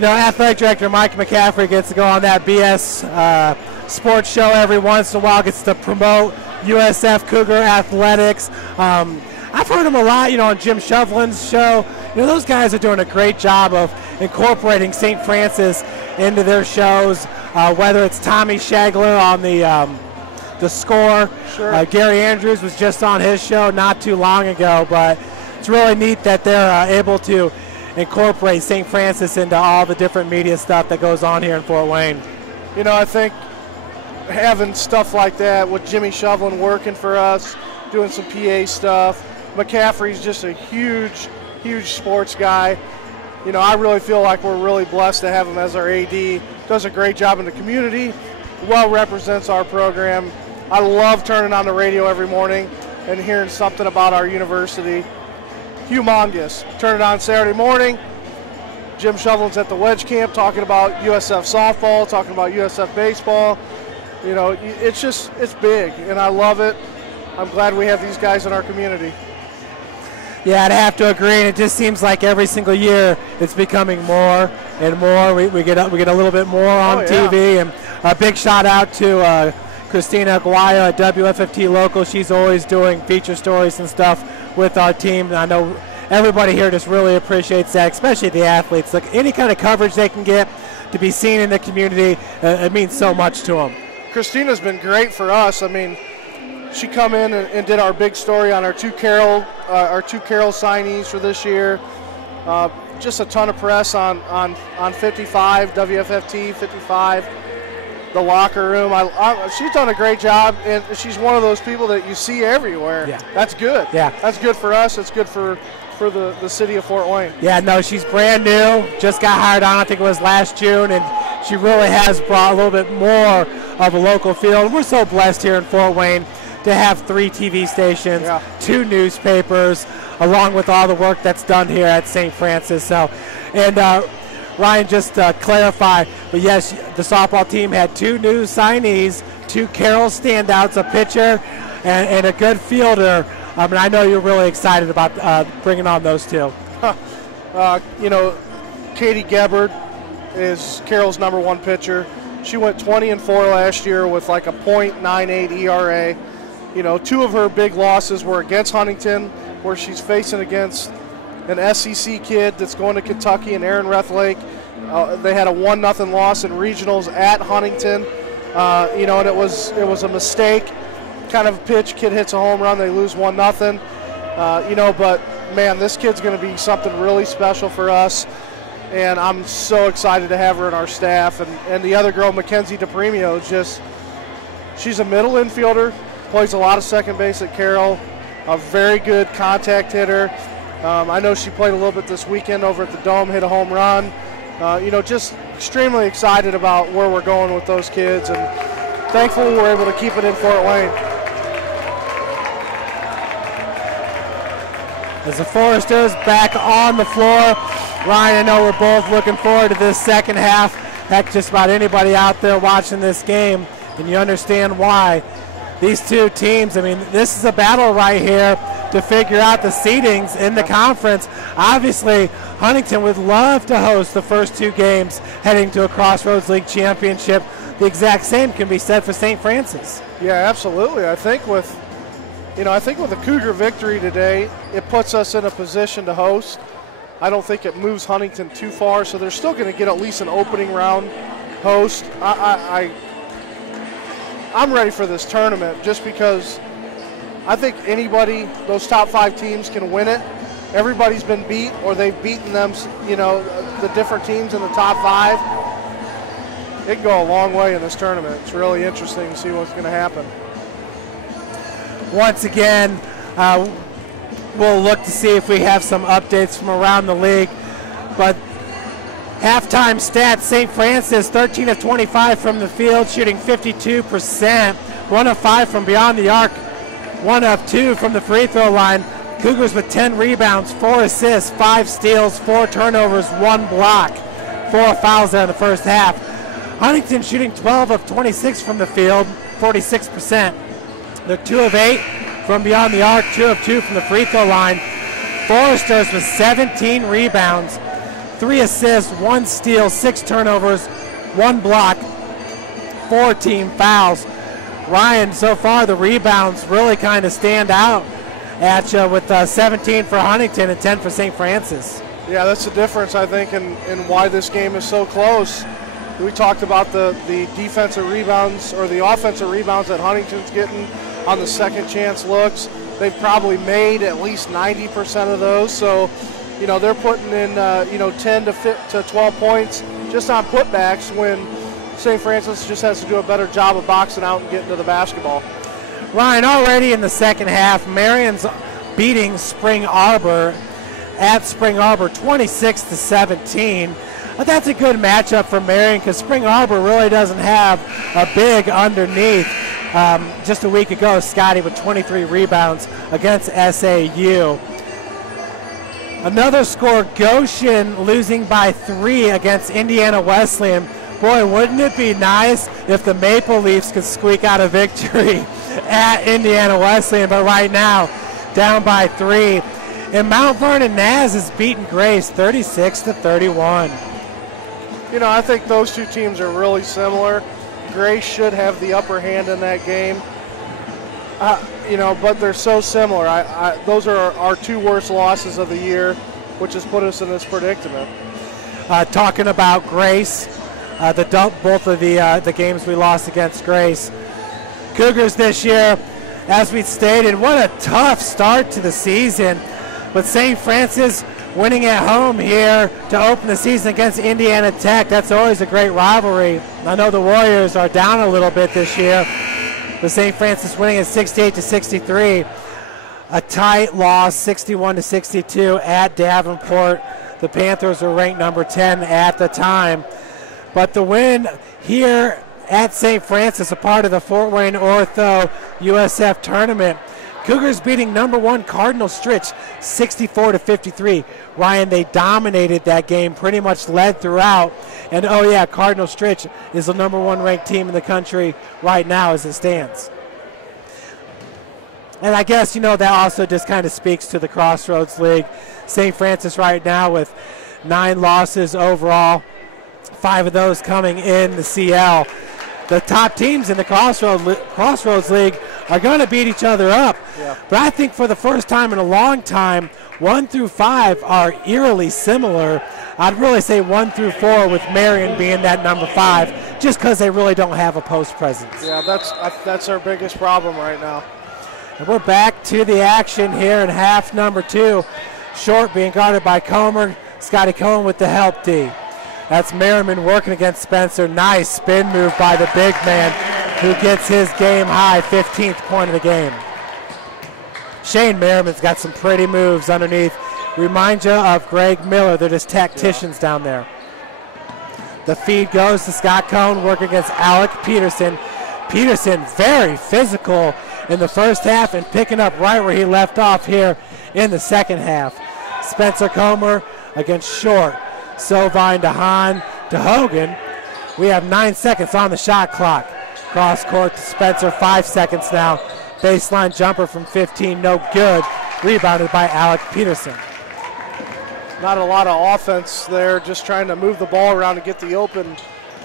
athletic director Mike McCaffrey gets to go on that BS sports show every once in a while, gets to promote USF Cougar athletics. I've heard him a lot, on Jim Shovelin's show. Those guys are doing a great job of incorporating St. Francis into their shows, whether it's Tommy Shagler on the score. Sure. Gary Andrews was just on his show not too long ago, but it's really neat that they're able to incorporate St. Francis into all the different media stuff that goes on here in Fort Wayne. I think having stuff like that with Jimmy Shovelin working for us, doing some PA stuff. McCaffrey's just a huge sports guy. I really feel like we're really blessed to have him as our AD. Does a great job in the community, well represents our program. I love turning on the radio every morning and hearing something about our university. Humongous. Turn it on Saturday morning. Jim Shovelin's at the wedge camp talking about USF softball, talking about USF baseball. It's big, and I love it. I'm glad we have these guys in our community. Yeah, I'd have to agree, and it just seems like every single year it's becoming more and more. We get a little bit more on TV, and a big shout out to Christina Aguayo at WFFT Local. She's always doing feature stories and stuff with our team. And I know everybody here just really appreciates that, especially the athletes. Like any kind of coverage they can get to be seen in the community, it means so much to them. Christina's been great for us. I mean, she come in and did our big story on our two Carroll signees for this year. Just a ton of press on 55, WFFT 55, the locker room. She's done a great job, and she's one of those people that you see everywhere. Yeah. That's good. Yeah. That's good for us. It's good for the city of Fort Wayne. Yeah, no, she's brand new. Just got hired on, I think it was last June, and she really has brought a little bit more of a local feel. And we're so blessed here in Fort Wayne to have 3 TV stations, 2 newspapers, along with all the work that's done here at St. Francis. So, and Ryan, just to clarify, but yes, the softball team had 2 new signees, 2 Carroll standouts, a pitcher and a good fielder. And I know you're really excited about bringing on those 2. Katie Gebbard is Carroll's #1 pitcher. She went 20-4 last year with like a .98 ERA. 2 of her big losses were against Huntington, where she's facing against an SEC kid that's going to Kentucky, and Aaron Rethlake. They had a 1-0 loss in regionals at Huntington. And it was a mistake, kind of pitch. Kid hits a home run, they lose 1-0. But man, this kid's going to be something really special for us, and I'm so excited to have her in our staff. And the other girl, Mackenzie DePremio, she's a middle infielder. Plays a lot of second base at Carroll, a very good contact hitter. I know she played a little bit this weekend over at the Dome, hit a home run. Just extremely excited about where we're going with those kids, and thankfully we're able to keep it in Fort Wayne. As the Foresters back on the floor, Ryan, I know we're both looking forward to this second half. Heck, just about anybody out there watching this game, and you understand why. These 2 teams, I mean, this is a battle right here to figure out the seedings in the conference. Obviously, Huntington would love to host the first 2 games heading to a Crossroads League championship. The exact same can be said for St. Francis. Yeah, absolutely. I think with the Cougar victory today, it puts us in a position to host. I don't think it moves Huntington too far, so they're still going to get at least an opening round host. I'm ready for this tournament just because I think those top 5 teams can win it. Everybody's been beat, or they've beaten them, the different teams in the top 5. It can go a long way in this tournament. It's really interesting to see what's going to happen. Once again, we'll look to see if we have some updates from around the league. But halftime stats, St. Francis 13 of 25 from the field, shooting 52%, 1 of 5 from beyond the arc, 1 of 2 from the free throw line. Cougars with 10 rebounds, 4 assists, 5 steals, 4 turnovers, 1 block, 4 fouls there in the first half. Huntington shooting 12 of 26 from the field, 46%. They're 2 of 8 from beyond the arc, 2 of 2 from the free throw line. Foresters with 17 rebounds, 3 assists, 1 steal, 6 turnovers, 1 block, 4 team fouls. Ryan, so far the rebounds really kind of stand out at you with 17 for Huntington and 10 for St. Francis. Yeah, that's the difference, I think, in why this game is so close. We talked about the defensive rebounds or the offensive rebounds that Huntington's getting on the second chance looks. They've probably made at least 90% of those. So, they're putting in, 10 to 12 points just on putbacks when St. Francis just has to do a better job of boxing out and getting to the basketball. Ryan, already in the second half, Marian's beating Spring Arbor at Spring Arbor, 26-17. But that's a good matchup for Marian because Spring Arbor really doesn't have a big underneath. Just a week ago, Scotty with 23 rebounds against SAU. Another score, Goshen losing by 3 against Indiana Wesleyan. Boy, wouldn't it be nice if the Maple Leafs could squeak out a victory at Indiana Wesleyan, but right now, down by 3. And Mount Vernon Naz has beaten Grace 36-31. You know, I think those two teams are really similar. Grace should have the upper hand in that game. You know, but they're so similar. Those are our 2 worst losses of the year, which has put us in this predicament. Talking about Grace, both of the games we lost against Grace. Cougars this year, as we stated, what a tough start to the season. But St. Francis winning at home here to open the season against Indiana Tech. That's always a great rivalry. I know the Warriors are down a little bit this year. The St. Francis winning at 68-63. A tight loss, 61-62 at Davenport. The Panthers were ranked number 10 at the time. But the win here at St. Francis, a part of the Fort Wayne Ortho USF tournament. Cougars beating number 1 Cardinal Stritch 64-53. Ryan, they dominated that game, pretty much led throughout. And oh yeah, Cardinal Stritch is the number 1 ranked team in the country right now as it stands. And I guess, you know, that also just kind of speaks to the Crossroads League. St. Francis right now with 9 losses overall, 5 of those coming in the CL. The top teams in the Crossroads League are going to beat each other up. Yeah. But I think for the first time in a long time, 1 through 5 are eerily similar. I'd really say 1 through 4 with Marian being that number 5, just because they really don't have a post presence. Yeah, that's our biggest problem right now. And we're back to the action here in half number 2. Short being guarded by Comer. Scotty Cohen with the help D. That's Merriman working against Spencer. Nice spin move by the big man who gets his game high 15th point of the game. Shane Merriman's got some pretty moves underneath. Remind you of Greg Miller. They're just tacticians down there. The feed goes to Scott Cohn working against Alec Peterson. Peterson very physical in the first half and picking up right where he left off here in the second half. Spencer Comer against Short. Sovine to Hahn to Hogan. We have 9 seconds on the shot clock. Cross court to Spencer, 5 seconds now. Baseline jumper from 15, no good. Rebounded by Alec Peterson. Not a lot of offense there, just trying to move the ball around to get the open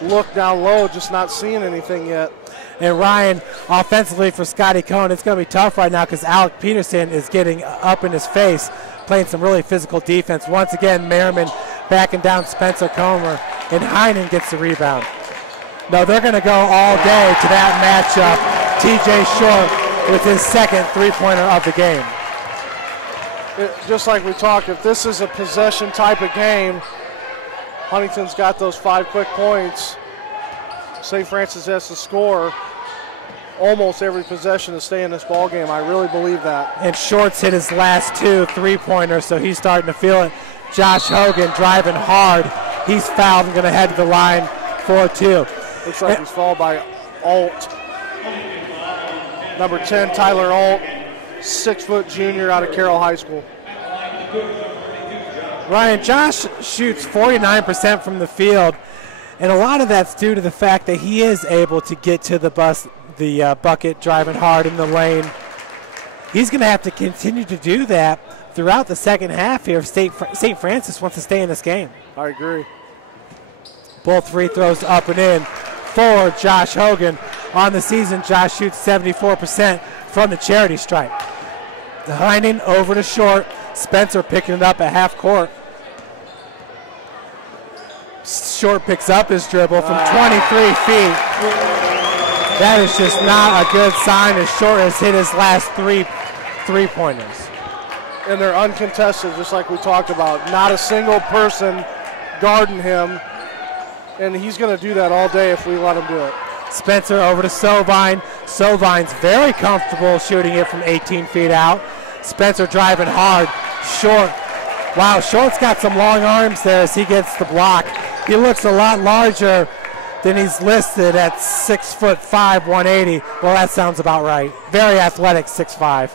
look down low, just not seeing anything yet. And Ryan, offensively for Scotty Cohen, it's going to be tough right now because Alec Peterson is getting up in his face, playing some really physical defense. Once again, Merriman backing down Spencer Comer, and Heinen gets the rebound. No, they're going to go all day to that matchup. TJ Short with his second three-pointer of the game. Just like we talked, if this is a possession type of game, Huntington's got those 5 quick points. St. Francis has to score almost every possession to stay in this ball game. I really believe that. And Short's hit his last 2 three-pointers, so he's starting to feel it. Josh Hogan driving hard. He's fouled and going to head to the line for 2. Looks like he's fouled by Alt. Number 10, Tyler Alt, 6-foot junior out of Carroll High School. Ryan, Josh shoots 49% from the field, and a lot of that's due to the fact that he is able to get to the bucket driving hard in the lane. He's going to have to continue to do that throughout the second half here if St. Francis wants to stay in this game. I agree. Both free throws up and in for Josh Hogan. On the season, Josh shoots 74% from the charity stripe. Heinen over to Short. Spencer picking it up at half court. Short picks up his dribble from 23 feet. That is just not a good sign as Short has hit his last 3 three-pointers. And they're uncontested, just like we talked about. Not a single person guarding him, and he's going to do that all day if we let him do it. Spencer over to Sovine. Sovine's very comfortable shooting it from 18 feet out. Spencer driving hard. Short Wow, Short's got some long arms there as he gets the block. He looks a lot larger than he's listed at 6'5", 180. Well, that sounds about right. Very athletic, 6'5".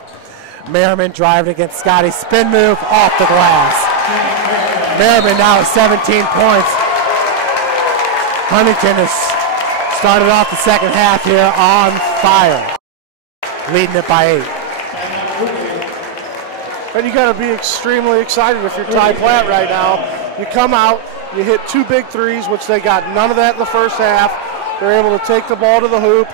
Merriman driving against Scotty. Spin move off the glass. Merriman now with 17 points. Huntington has started off the second half here on fire, leading it by 8. And you got to be extremely excited if you're Ty Platt right now. You come out, you hit 2 big threes, which they got none of that in the first half. They're able to take the ball to the hoop.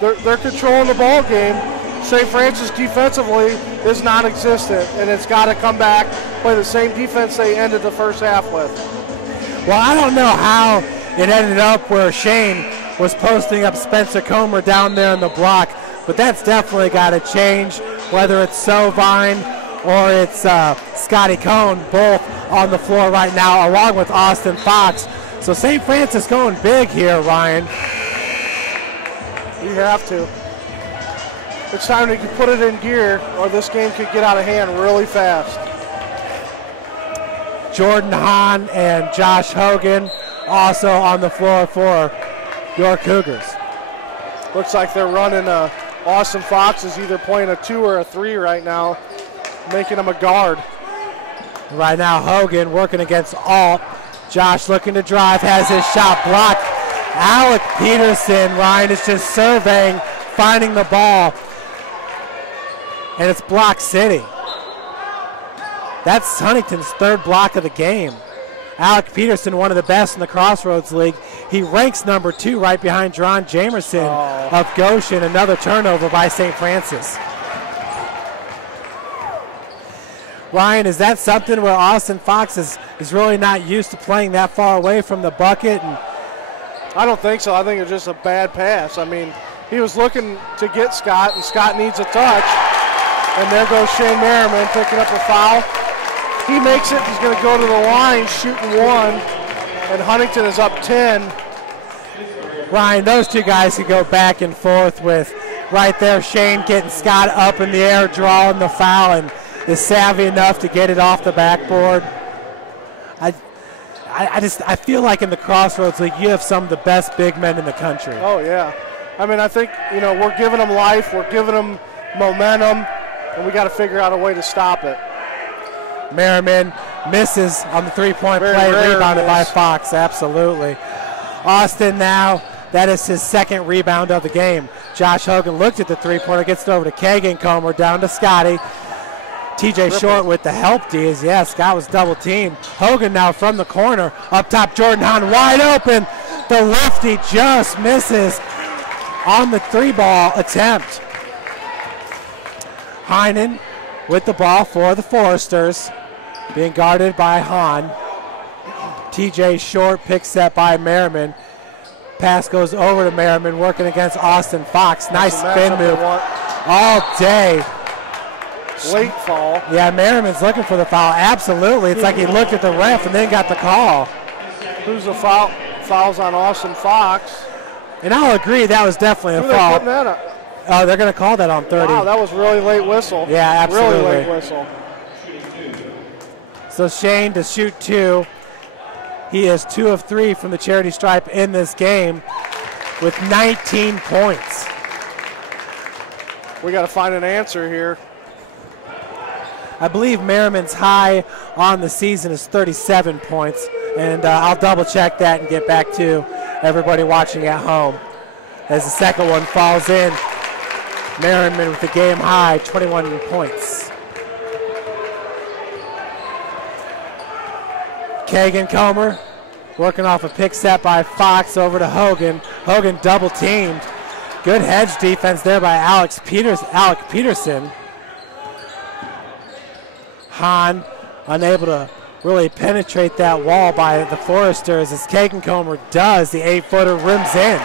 They're controlling the ball game. St. Francis defensively is non-existent, and it's got to come back, play the same defense they ended the first half with. Well, I don't know how it ended up where Shane was posting up Spencer Comer down there in the block, but that's definitely got to change, whether it's Sovine or it's Scotty Cohn, both on the floor right now, along with Austin Fox. So St. Francis going big here, Ryan. You have to. It's time to put it in gear, or this game could get out of hand really fast. Jordan Hahn and Josh Hogan also on the floor for your Cougars. Looks like they're running Austin Fox is either playing a 2 or a 3 right now, making him a guard. Right now, Hogan working against Alt. Josh looking to drive, has his shot blocked. Alec Peterson, Ryan, is just surveying, finding the ball. And it's block city. That's Huntington's 3rd block of the game. Alec Peterson, one of the best in the Crossroads League. He ranks number 2 right behind Dron Jamerson of Goshen. Another turnover by St. Francis. Ryan, is that something where Austin Fox is really not used to playing that far away from the bucket? And I don't think so. I think it's just a bad pass. I mean, he was looking to get Scott, and Scott needs a touch. And there goes Shane Merriman picking up a foul. He makes it. He's going to go to the line, shooting 1, and Huntington is up 10. Ryan, those two guys could go back and forth with right there Shane getting Scott up in the air, drawing the foul, and is savvy enough to get it off the backboard. I feel like in the Crossroads League you have some of the best big men in the country. Oh, yeah. I mean, I think, we're giving them life. We're giving them momentum, and we got to figure out a way to stop it. Merriman misses on the three-point play, rebounded by Fox, absolutely. Austin now, that is his 2nd rebound of the game. Josh Hogan looked at the three-pointer, gets it over to Kagan Comer, down to Scotty. TJ Short with the help D is, Scott was double-teamed. Hogan now from the corner, up top Jordan Hahn, wide open. The lefty just misses on the 3-ball attempt. Heinen with the ball for the Foresters, being guarded by Hahn. TJ Short picks that by Merriman. Pass goes over to Merriman, working against Austin Fox. Nice spin move all day. Late foul. Yeah, Merriman's looking for the foul. Absolutely. It's like he looked at the ref and then got the call. Who's the foul? Fouls on Austin Fox. And I'll agree that was definitely a foul. Putting that up? Oh, they're going to call that on 30. Wow, that was really late whistle. Yeah, absolutely. Really late whistle. So Shane to shoot 2. He is 2 of 3 from the charity stripe in this game with 19 points. We got to find an answer here. I believe Merriman's high on the season is 37 points, and I'll double check that and get back to everybody watching at home. As the second one falls in, Merriman with the game high, 21 points. Kagan Comer working off a pick set by Fox over to Hogan. Hogan double teamed. Good hedge defense there by Alec Peterson. Hahn unable to really penetrate that wall by the Foresters as Kagan Comer does. The 8-footer rims in.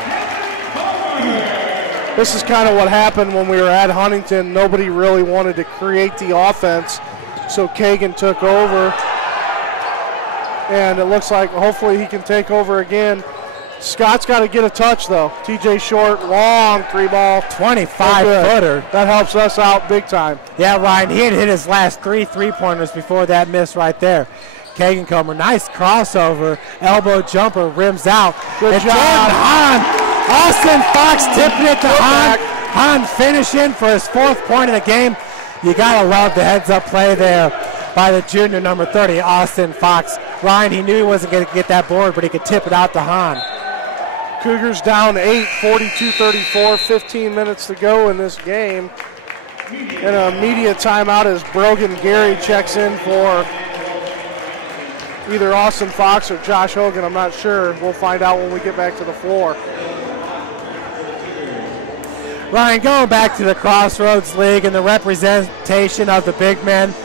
This is kind of what happened when we were at Huntington. Nobody really wanted to create the offense, so Kagan took over. And it looks like hopefully he can take over again. Scott's got to get a touch, though. TJ Short, long 3-ball. 25-footer. That helps us out big time. Yeah, Ryan, he had hit his last 3 3-pointers before that miss right there. Kagan Comer, nice crossover. Elbow jumper, rims out. Good job. Jordan Hahn. Austin Fox tipping it to Hahn. Hahn finishing for his 4th point of the game. You got to love the heads-up play there by the junior, number 30, Austin Fox. Ryan, he knew he wasn't going to get that board, but he could tip it out to Hahn. Cougars down 8, 42-34, 15 minutes to go in this game. And a media timeout as Brogan Gary checks in for either Austin Fox or Josh Hogan. I'm not sure. We'll find out when we get back to the floor. Ryan, going back to the Crossroads League and the representation of the big men,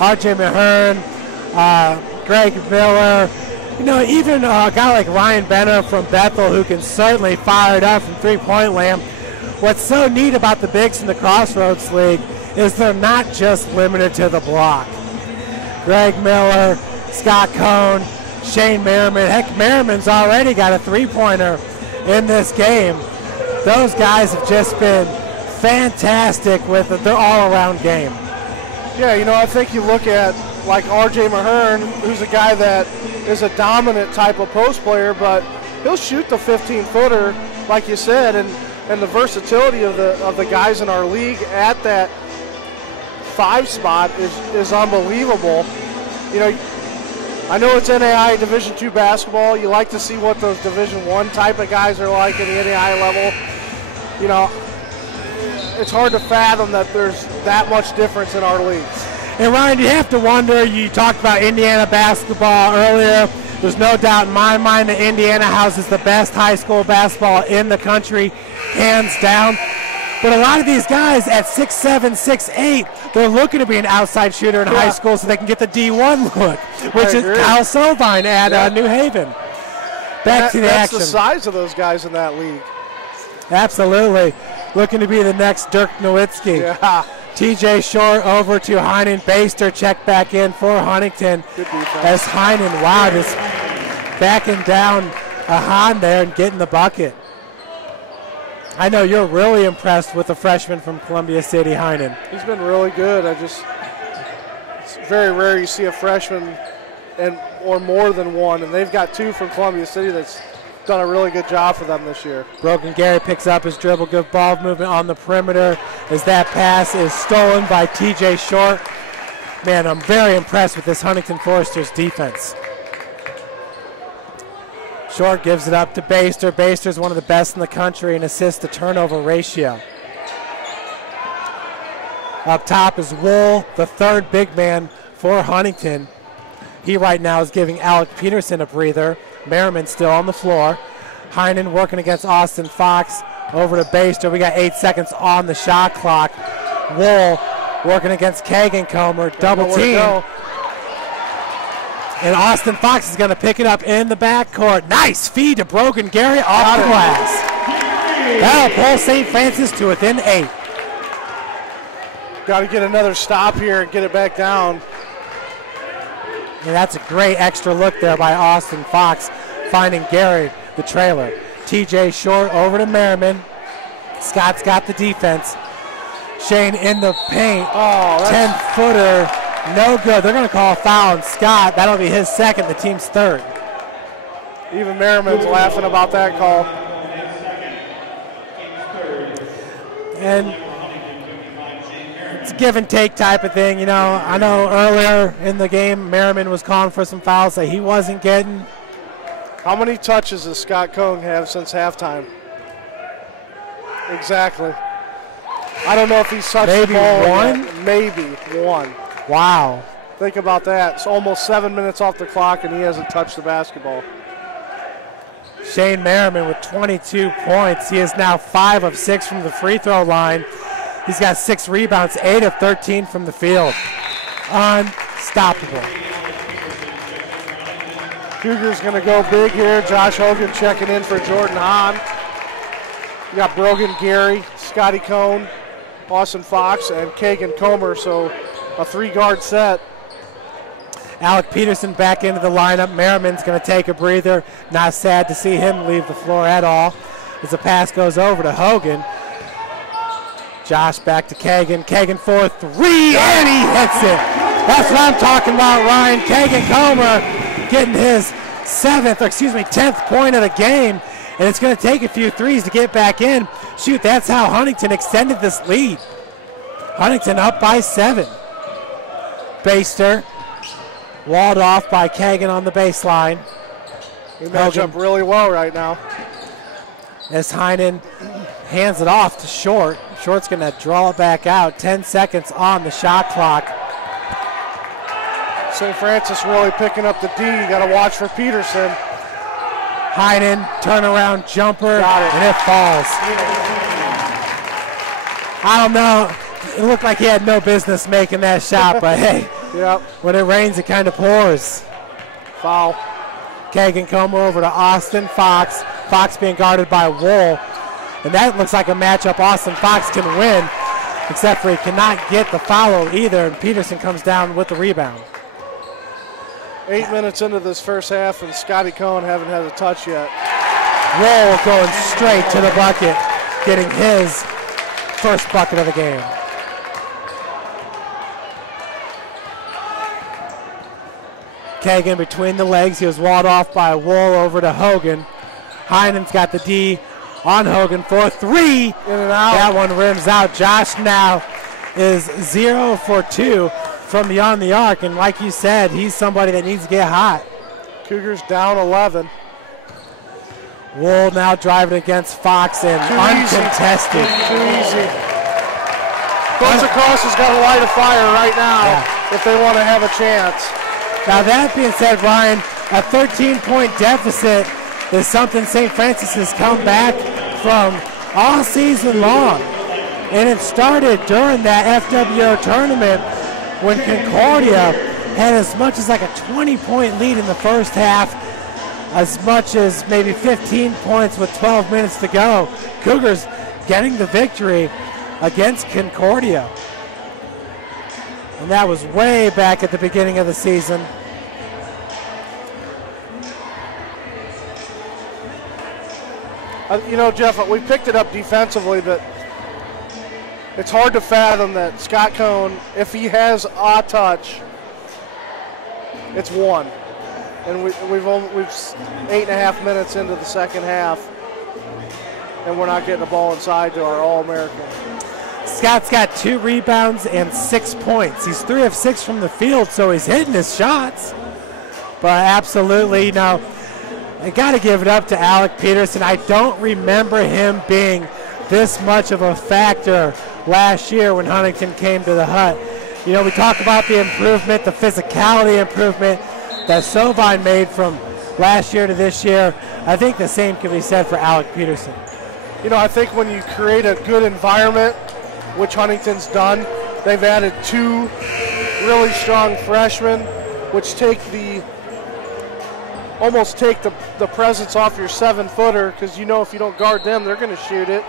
R.J. Mahern, Greg Miller, you know, even a guy like Ryan Benner from Bethel who can certainly fire it up from three-point land. What's so neat about the bigs in the Crossroads League is they're not just limited to the block. Greg Miller, Scott Cohn, Shane Merriman. Heck, Merriman's already got a three-pointer in this game. Those guys have just been fantastic with their all-around game. Yeah, you know, I think you look at like R.J. Mahern, who's a guy that is a dominant type of post player, but he'll shoot the 15-footer, like you said, and the versatility of the guys in our league at that 5 spot is unbelievable. You know, I know it's NAIA Division II basketball. You like to see what those Division I type of guys are like in the NAIA level. You know, it's hard to fathom that there's that much difference in our leagues. And Ryan, you have to wonder, you talked about Indiana basketball earlier. There's no doubt in my mind that Indiana houses the best high school basketball in the country, hands down. But a lot of these guys at 6'7", 6'8", they're looking to be an outside shooter in high school so they can get the D1 look, which is Kyle Sovine at New Haven. Back to the action. That's the size of those guys in that league. Absolutely. Looking to be the next Dirk Nowitzki. Yeah. TJ Short over to Heinen. Baster check back in for Huntington. Good defense. As Heinen, wow, just backing down a Hahn there and getting the bucket. I know you're really impressed with the freshman from Columbia City, Heinen. He's been really good. It's very rare you see a freshman or more than one, and they've got 2 from Columbia City that's done a really good job for them this year. Brogan Gary picks up his dribble, good ball movement on the perimeter as that pass is stolen by TJ Short. Man, I'm very impressed with this Huntington Foresters defense. Short gives it up to Baster. Baster's one of the best in the country in assist to turnover ratio. Up top is Wool, the 3rd big man for Huntington. He right now is giving Alec Peterson a breather. Merriman still on the floor. Heinen working against Austin Fox. Over to Baster. We got 8 seconds on the shot clock. Wool working against Kagan Comer. Double team. And Austin Fox is going to pick it up in the backcourt. Nice feed to Brogan Gary off the glass. That'll pull St. Francis to within 8. Got to get another stop here and get it back down. And that's a great extra look there by Austin Fox, finding Gary, the trailer. TJ Short over to Merriman. Scott's got the defense. Shane in the paint. 10-footer, no good. They're going to call a foul on Scott. That'll be his 2nd, the team's 3rd. Even Merriman's laughing about that call. And it's a give and take type of thing, you know. I know earlier in the game, Merriman was calling for some fouls that he wasn't getting. How many touches does Scott Cohn have since halftime? Exactly. I don't know if he's touched the ball yet. Maybe one. Wow. Think about that. It's almost 7 minutes off the clock, and he hasn't touched the basketball. Shane Merriman with 22 points. He is now 5 of 6 from the free throw line. He's got 6 rebounds, 8 of 13 from the field. Unstoppable. Cougars going to go big here. Josh Hogan checking in for Jordan Hahn. You got Brogan Gary, Scotty Cohn, Austin Fox, and Kagan Comer, so a 3-guard set. Alec Peterson back into the lineup. Merriman's going to take a breather. Not sad to see him leave the floor at all as the pass goes over to Hogan. Josh back to Kagan. Kagan for three, and he hits it. That's what I'm talking about, Ryan. Kagan Comer getting his 10th point of the game, and it's going to take a few threes to get back in. Shoot, that's how Huntington extended this lead. Huntington up by 7. Baster walled off by Kagan on the baseline. He match up really well right now. As Heinen hands it off to Short. Short's going to draw it back out. 10 seconds on the shot clock. St. Francis really picking up the D. You got to watch for Peterson. Heinen, turnaround jumper, and it falls. I don't know. It looked like he had no business making that shot, but hey, yep. When it rains, it kind of pours. Foul. Kagan Comer over to Austin Fox. Fox being guarded by Wool. And that looks like a matchup Austin Fox can win, except for he cannot get the foul either, and Peterson comes down with the rebound. 8 minutes into this first half, and Scotty Cohen haven't had a touch yet. Wool going straight to the bucket, getting his first bucket of the game. Kagan between the legs. He was walled off by Wool over to Hogan. Heinen's got the D on Hogan for 3. In and out. That one rims out. Josh now is 0 for 2 from beyond the arc. And like you said, he's somebody that needs to get hot. Cougars down 11. Wool now driving against Fox and uncontested. Too easy. Coach Across has got to light a fire right now if they want to have a chance. Now that being said, Ryan, a 13-point deficit is something St. Francis has come back from all season long. And it started during that FWO tournament when Concordia had as much as like a 20-point lead in the first half, as much as maybe 15 points with 12 minutes to go. Cougars getting the victory against Concordia. And that was way back at the beginning of the season. You know, Jeff, we picked it up defensively, but it's hard to fathom that Scott Cohn, if he has a touch, it's 1. And we've 8.5 minutes into the second half, and we're not getting the ball inside to our All-American. Scott's got 2 rebounds and 6 points. He's 3 of 6 from the field, so he's hitting his shots. But absolutely, you know, I got to give it up to Alec Peterson. I don't remember him being this much of a factor last year when Huntington came to the hut. You know, we talk about the improvement, the physicality improvement that Sovine made from last year to this year. I think the same can be said for Alec Peterson. You know, I think when you create a good environment, which Huntington's done, they've added 2 really strong freshmen, which almost take the presence off your 7-footer, because you know if you don't guard them, they're going to shoot it.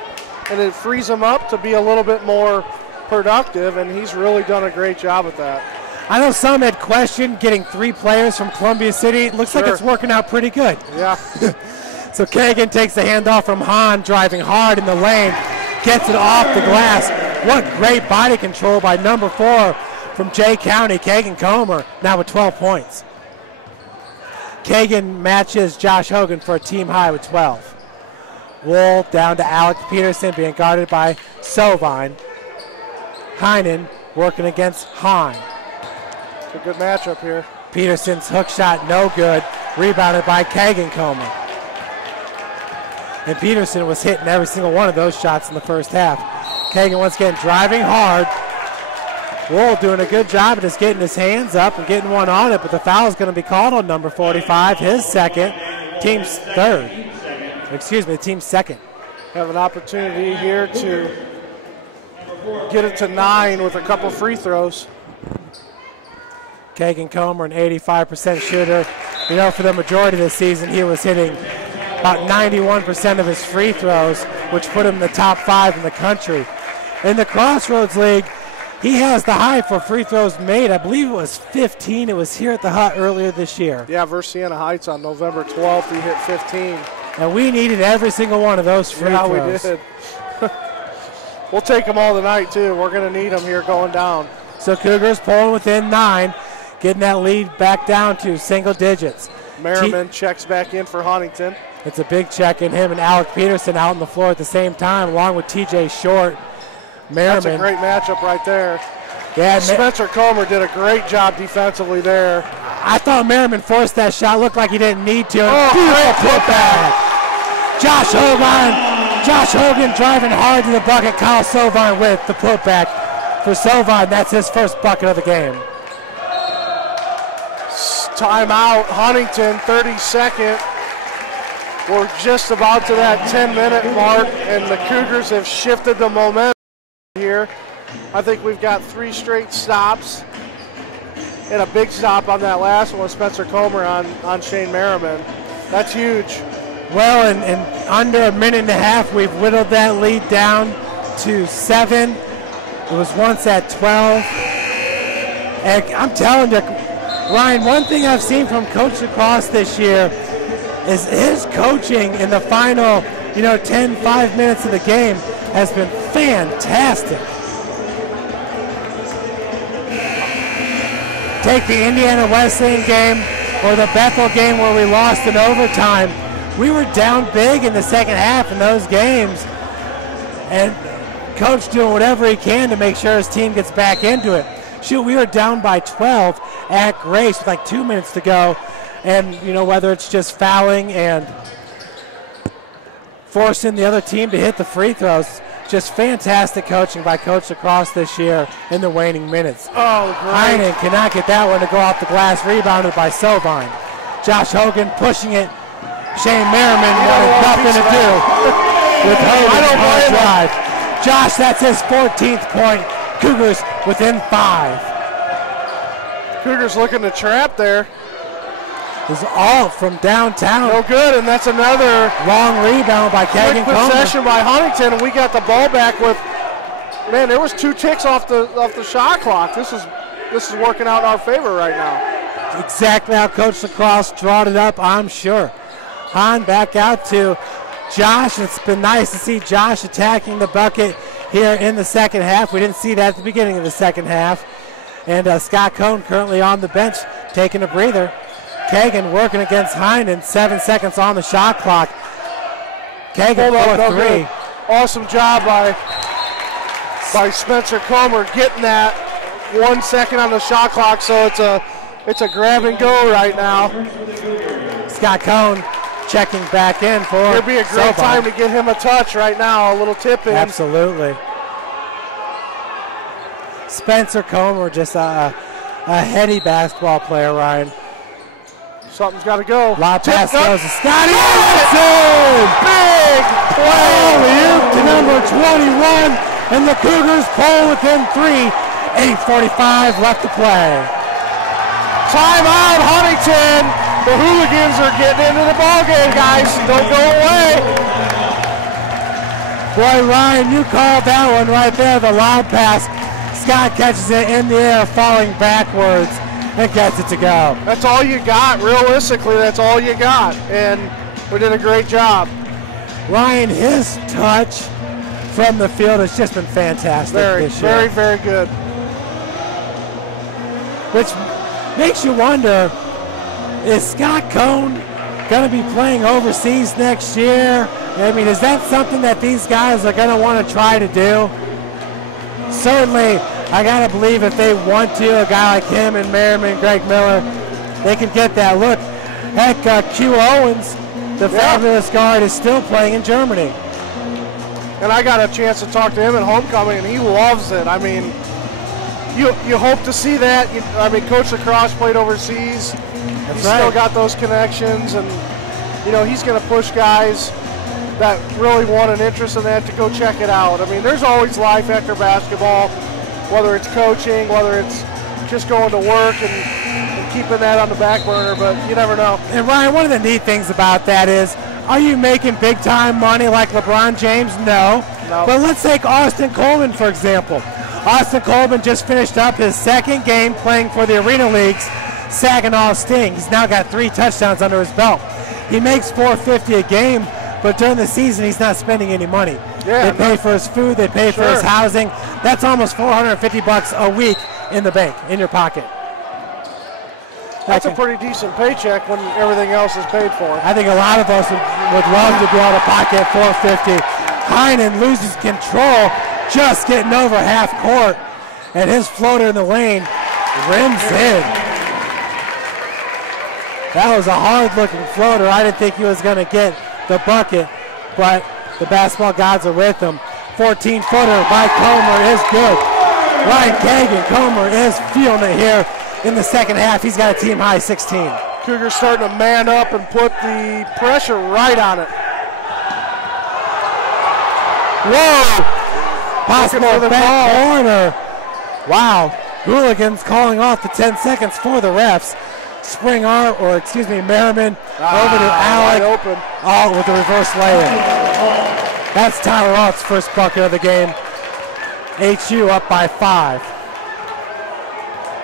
And it frees them up to be a little bit more productive, and he's really done a great job at that. I know some had questioned getting 3 players from Columbia City. It looks like it's working out pretty good. Yeah. So Kagan takes the handoff from Hahn, driving hard in the lane, gets it off the glass. What great body control by number 4 from Jay County, Kagan Comer, now with 12 points. Kagan matches Josh Hogan for a team high with 12. Wool down to Alex Peterson, being guarded by Sovine. Heinen working against Hahn. It's a good matchup here. Peterson's hook shot no good, rebounded by Kagan Comer. And Peterson was hitting every single one of those shots in the first half. Kagan once again driving hard. Wool doing a good job of just getting his hands up and getting one on it, but the foul is going to be called on number 45, his second, team's third. Excuse me, team's second. Have an opportunity here to get it to 9 with a couple free throws. Kagan Comer, an 85% shooter. You know, for the majority of the season, he was hitting about 91% of his free throws, which put him in the top 5 in the country. In the Crossroads League, He has the high for free throws made. I believe it was 15. It was here at the Hut earlier this year. Yeah, versus Siena Heights on November 12th, he hit 15. And we needed every single one of those free throws. Yeah, we did. We'll take them all tonight, too. We're going to need them here going down. So Cougars pulling within 9, getting that lead back down to single digits. Merriman checks back in for Huntington. It's a big check in him and Alec Peterson out on the floor at the same time, along with TJ Short. Merriman. That's a great matchup right there. Yeah, Spencer Comer did a great job defensively there. I thought Merriman forced that shot. Looked like he didn't need to. Oh, beautiful putback. Josh Hogan driving hard to the bucket. Kyle Sovine with the putback for Sovine. That's his first bucket of the game. Timeout, Huntington, 32nd. We're just about to that 10-minute mark, and the Cougars have shifted the momentum here. I think we've got 3 straight stops and a big stop on that last one with Spencer Comer on Shane Merriman. That's huge. Well, in under a minute and a half, we've whittled that lead down to 7. It was once at 12. And I'm telling you, Ryan, one thing I've seen from Coach Lacrosse this year is his coaching in the final, 5 minutes of the game has been fantastic. Take the Indiana Wesleyan game or the Bethel game where we lost in overtime. We were down big in the second half in those games, and Coach doing whatever he can to make sure his team gets back into it. Shoot, we were down by 12 at Grace with like 2 minutes to go, and whether it's just fouling and forcing the other team to hit the free throws, just fantastic coaching by Coach Lacrosse this year in the waning minutes. Oh, great. Heinen cannot get that one to go off the glass, rebounded by Sovine. Josh Hogan pushing it. Shane Merriman wanted nothing to do with Hogan on the drive. Josh, that's his 14th point. Cougars within 5. Cougars looking to trap there. Is all from downtown. No good, and that's another long rebound by Kagan quick possession by Huntington, and we got the ball back with, man, there was 2 ticks off the shot clock. This is working out in our favor right now. Exactly how Coach Lacrosse drawed it up, I'm sure. Hahn back out to Josh. It's been nice to see Josh attacking the bucket here in the second half. We didn't see that at the beginning of the second half. And Scott Cohn currently on the bench taking a breather. Kagan working against Heinen. 7 seconds on the shot clock. Kagan for 3. Awesome job by Spencer Comer getting that 1 second on the shot clock. So it's a grab and go right now. Scott Cohn checking back in for It'd be a great time to get him a touch right now. A little tip in. Absolutely. Spencer Comer, just a heady basketball player, Ryan. Something's got to go. Lob pass goes to Scotty. Big play. To number 21, and the Cougars pull within 3. 8:45 left to play. Timeout, Huntington. The Hooligans are getting into the ballgame, guys. Don't go away. Boy, Ryan, you called that one right there, the lob pass. Scott catches it in the air, falling backwards, and gets it to go. That's all you got. Realistically, that's all you got. And we did a great job. Ryan, his touch from the field has just been fantastic this year. Very, very good. Which makes you wonder, is Scott Cohn going to be playing overseas next year? I mean, is that something that these guys are going to want to try to do? Certainly, I got to believe if they want to, a guy like him and Merriman, Greg Miller, they can get that look. Heck, Q Owens, the fabulous guard, is still playing in Germany. And I got a chance to talk to him at homecoming, and he loves it. I mean, you hope to see that. Coach Lacrosse played overseas. He's still got those connections, and he's going to push guys that really want an interest in that to go check it out. I mean, there's always life after basketball, whether it's coaching, whether it's just going to work and keeping that on the back burner, but you never know. And Ryan, one of the neat things about that is, are you making big time money like LeBron James? No. But let's take Austin Coleman, for example. Austin Coleman just finished up his second game playing for the Arena League's Saginaw Sting. He's now got 3 touchdowns under his belt. He makes $450 a game, but during the season he's not spending any money. Yeah, they pay for his food, they pay for his housing. That's almost $450 a week in the bank, in your pocket. That's a pretty decent paycheck when everything else is paid for. I think a lot of us would love to be able to pocket $450. Heinen loses control, just getting over half court, and his floater in the lane rims in. That was a hard-looking floater. I didn't think he was going to get the bucket, but the basketball gods are with him. 14-footer by Comer is good. Ryan Kagan, Comer is feeling it here in the second half. He's got a team-high 16. Cougars starting to man up and put the pressure right on it. Whoa! Possible back corner. Wow. Hooligans calling off the 10 seconds for the refs. Spring Arbor, or excuse me, Merriman over to Alec. Open. Oh, with the reverse lay-in. That's Tyler Alt's first bucket of the game. HU up by 5.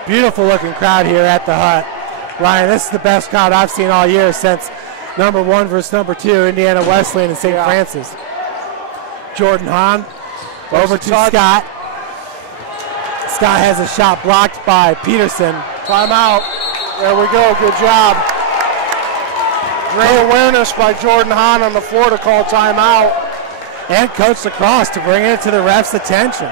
Beautiful looking crowd here at the Hut. Ryan, this is the best crowd I've seen all year since number 1 versus number 2, Indiana Wesleyan and St. Francis. Jordan Hahn over to Scott. Scott has a shot blocked by Peterson. Timeout. There we go. Good job. Great awareness by Jordan Hahn on the floor to call timeout. And Coach Lacrosse to bring it to the ref's attention.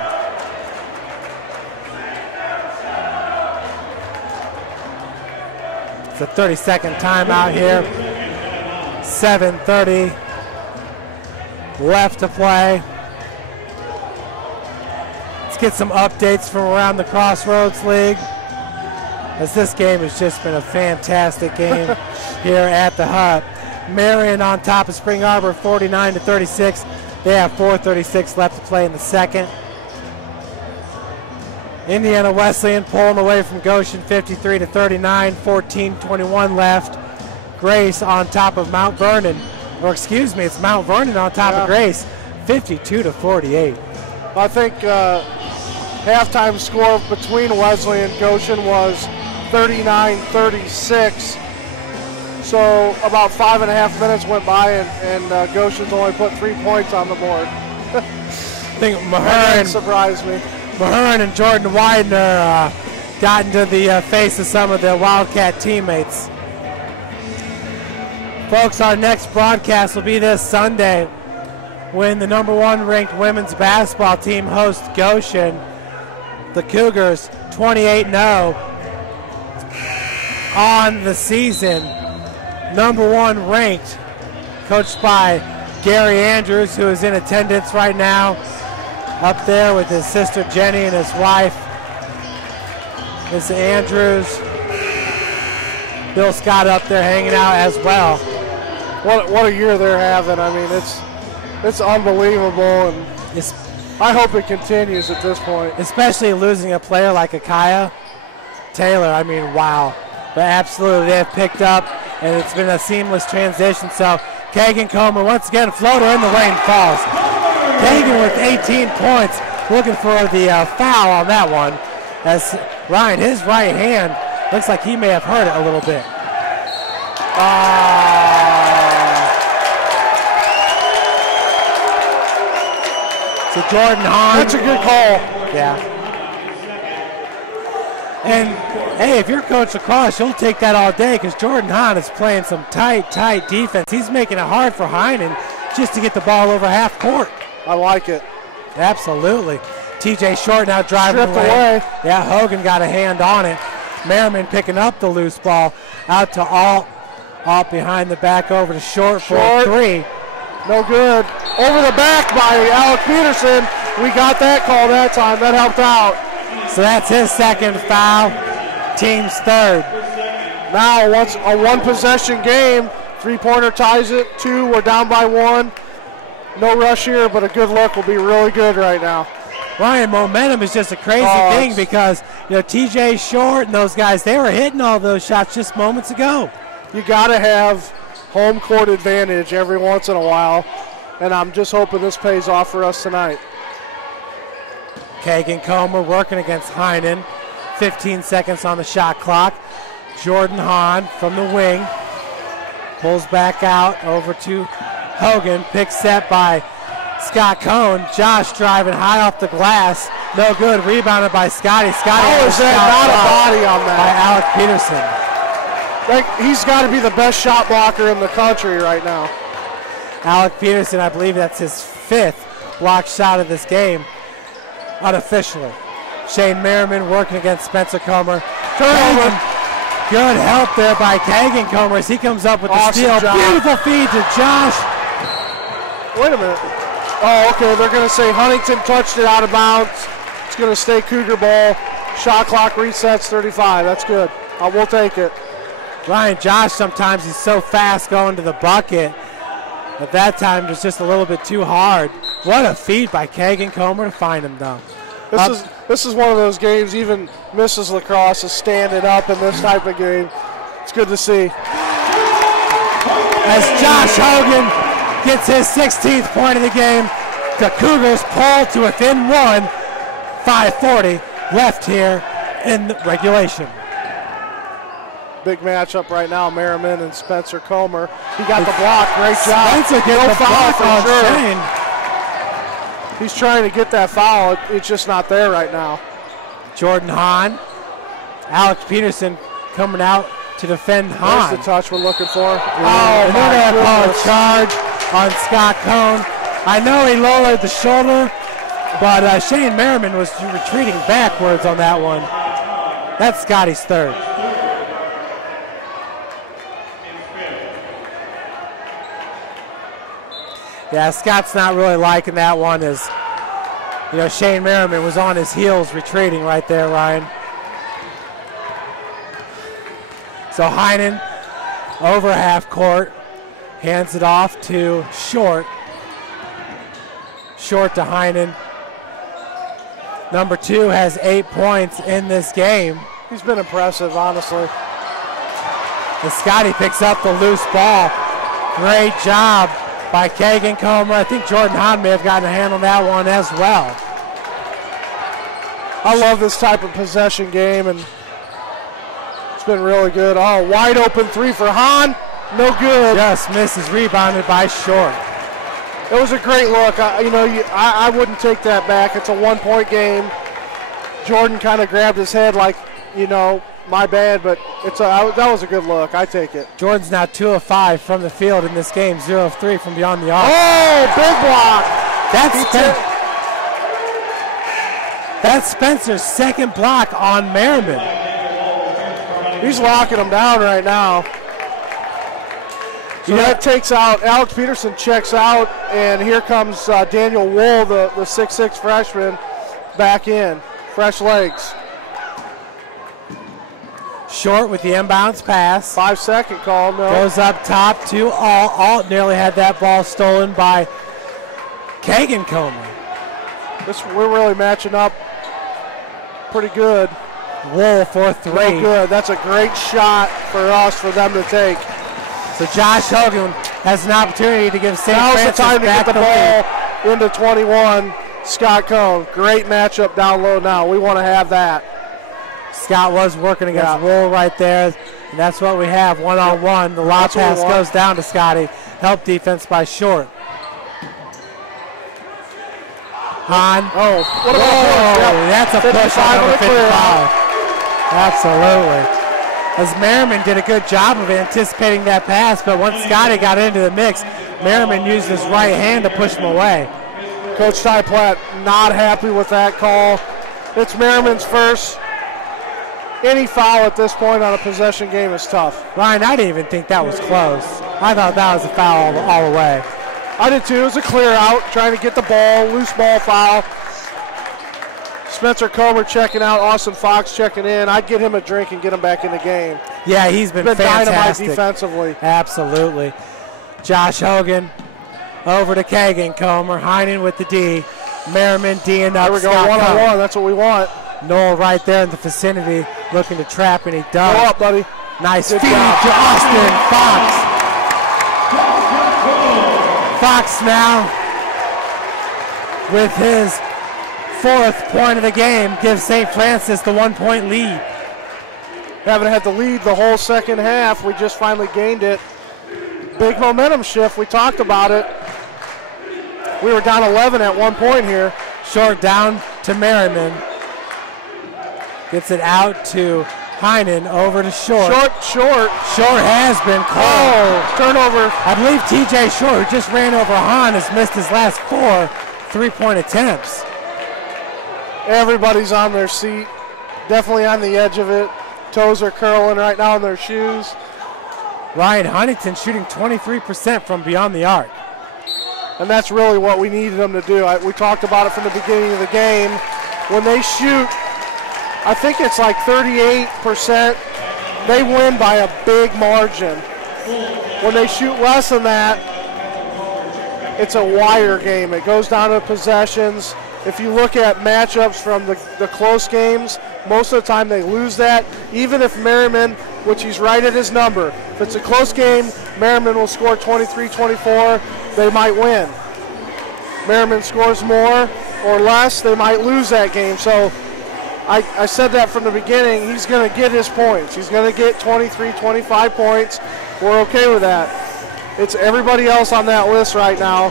It's a 30-second timeout here. 7:30 left to play. Let's get some updates from around the Crossroads League, as this game has just been a fantastic game here at the Hut. Marian on top of Spring Arbor 49-36. They have 4:36 left to play in the second. Indiana Wesleyan pulling away from Goshen 53-39, 14:21 left. Grace on top of Mount Vernon, or excuse me, it's Mount Vernon on top of Grace, 52-48. I think halftime score between Wesley and Goshen was 39-36. So about 5.5 minutes went by, and Goshen's only put 3 points on the board. I think That surprised me. Mahern and Jordan Widener got into the face of some of the Wildcat teammates. Folks, our next broadcast will be this Sunday when the number 1 ranked women's basketball team hosts Goshen. The Cougars 28-0 on the season. Number 1 ranked, coached by Gary Andrews, who is in attendance right now, up there with his sister Jenny and his wife, Miss Andrews. Bill Scott up there hanging out as well. What a year they're having. I mean, it's unbelievable, and I hope it continues at this point. Especially losing a player like Akaya Taylor. I mean, wow. But absolutely, they have picked up, and it's been a seamless transition. So Kagan Comer, once again, floater in the lane, falls. Kagan with 18 points, looking for the foul on that one. As Ryan, his right hand, looks like he may have hurt it a little bit. So Jordan Hahn. That's a good call. Yeah. And, hey, if you're Coach Lacrosse, you'll take that all day, because Jordan Hahn is playing some tight defense. He's making it hard for Heinen just to get the ball over half court. I like it. Absolutely. TJ Short now driving away. Yeah, Hogan got a hand on it. Merriman picking up the loose ball out to Alt. Alt behind the back over to Short for 3. No good. Over the back by Alec Peterson. We got that call that time. That helped out. So that's his second foul. Team's third. Now a one-possession game. 3-pointer ties it. 2, we're down by 1. No rush here, but a good look will be really good right now. Ryan, momentum is just a crazy thing, because TJ Short and those guys, they were hitting all those shots just moments ago. You got to have home court advantage every once in a while, and I'm just hoping this pays off for us tonight. Kagan Comer working against Heinen. 15 seconds on the shot clock. Jordan Hahn from the wing. Pulls back out over to Hogan. Pick set by Scott Cohn. Josh driving high off the glass. No good. Rebounded by Scotty. Scotty was that not a body on that? By Alec Peterson. He's got to be the best shot blocker in the country right now. Alec Peterson, I believe that's his 5th block shot of this game, unofficially. Shane Merriman working against Spencer Comer. Turnover. Good help there by Kagan Comer as he comes up with the steal. Job. Beautiful feed to Josh. Wait a minute. Oh, okay, they're going to say Huntington touched it out of bounds. It's going to stay Cougar ball. Shot clock resets 35. That's good. We'll take it. Ryan, Josh, sometimes he's so fast going to the bucket. At that time, it was just a little bit too hard. What a feed by Kagan Comer to find him, though. This is one of those games, even Mrs. Lacrosse is standing up in this type of game. It's good to see. As Josh Hogan gets his 16th point of the game, the Cougars pull to within 1. 5:40 left here in regulation. Big matchup right now, Merriman and Spencer Comer. He got the block, great job. Spencer getting the block on Shane. He's trying to get that foul, it's just not there right now. Jordan Hahn, Alex Peterson coming out to defend Hahn. There's the touch we're looking for. Oh, my goodness. Charge on Scott Cohn. I know he lowered the shoulder, but Shane Merriman was retreating backwards on that one. That's Scotty's 3rd. Yeah, Scott's not really liking that one as, Shane Merriman was on his heels retreating right there, Ryan. So Heinen over half court, hands it off to Short. Short to Heinen. Number 2 has 8 points in this game. He's been impressive, honestly. And Scotty picks up the loose ball. Great job by Kagan Comer. I think Jordan Hahn may have gotten a hand on that one as well. I love this type of possession game, and it's been really good. Oh, wide open 3 for Hahn. No good. Just misses, rebounded by Short. It was a great look. I wouldn't take that back. It's a 1-point game. Jordan kind of grabbed his head like, my bad, but that was a good look. I take it. Jordan's now 2 of 5 from the field in this game, 0 of 3 from beyond the arc. Oh, big block. That's Spencer's 2nd block on Merriman. He's locking him down right now. So that takes out, Alex Peterson checks out, and here comes Daniel Wool, the 6'6 freshman, back in. Fresh legs. Short with the inbounds pass. 5-second call, no. Goes up top to Alt. Alt nearly had that ball stolen by Kagan Comer. We're really matching up pretty good. Wool for 3. No good. That's a great shot for us, for them to take. So Josh Hogan has an opportunity to give St. Francis Now's the time to back get the ball into 21. Scott Cohn, great matchup down low now. We want to have that. Scott was working against Wool right there, and that's what we have, one-on-one. The lob pass goes down to Scotty. Help defense by Short. Hahn. Oh, what about that's a push on number 55. Absolutely. As Merriman did a good job of anticipating that pass, but once Scotty got into the mix, Merriman used his right hand to push him away. Coach Ty Platt not happy with that call. It's Merriman's first. Any foul at this point on a possession game is tough. Ryan, I didn't even think that was close. I thought that was a foul all the way. I did too. It was a clear out, trying to get the ball, loose ball foul. Spencer Comer checking out, Austin Fox checking in. I'd get him a drink and get him back in the game. Yeah, he's been fantastic. Dynamite defensively. Absolutely. Josh Hogan over to Kagan Comer. Heinen with the D. Merriman D'ing up. There we go, one-on-one. That's what we want. Noel right there in the vicinity looking to trap, and he does. Go up, buddy. Nice feed to Austin Fox. Fox now with his fourth point of the game gives St. Francis the 1-point lead. Haven't had the lead the whole second half. We just finally gained it. Big momentum shift. We talked about it. We were down 11 at one point here. Short down to Merriman. Gets it out to Heinen, over to Short. Short has been called. Oh, turnover. I believe TJ Short, who just ran over Hahn, has missed his last 4 3-point attempts. Everybody's on their seat. Definitely on the edge of it. Toes are curling right now in their shoes. Ryan Huntington shooting 23% from beyond the arc. And that's really what we needed them to do. We talked about it from the beginning of the game. When they shoot, I think it's like 38%, they win by a big margin. When they shoot less than that, it's a wire game. It goes down to possessions. If you look at matchups from the close games, most of the time they lose that. Even if Merriman, which he's right at his number, if it's a close game, Merriman will score 23-24, they might win. Merriman scores more or less, they might lose that game. So I said that from the beginning. He's going to get his points. He's going to get 23, 25 points. We're okay with that. It's everybody else on that list right now.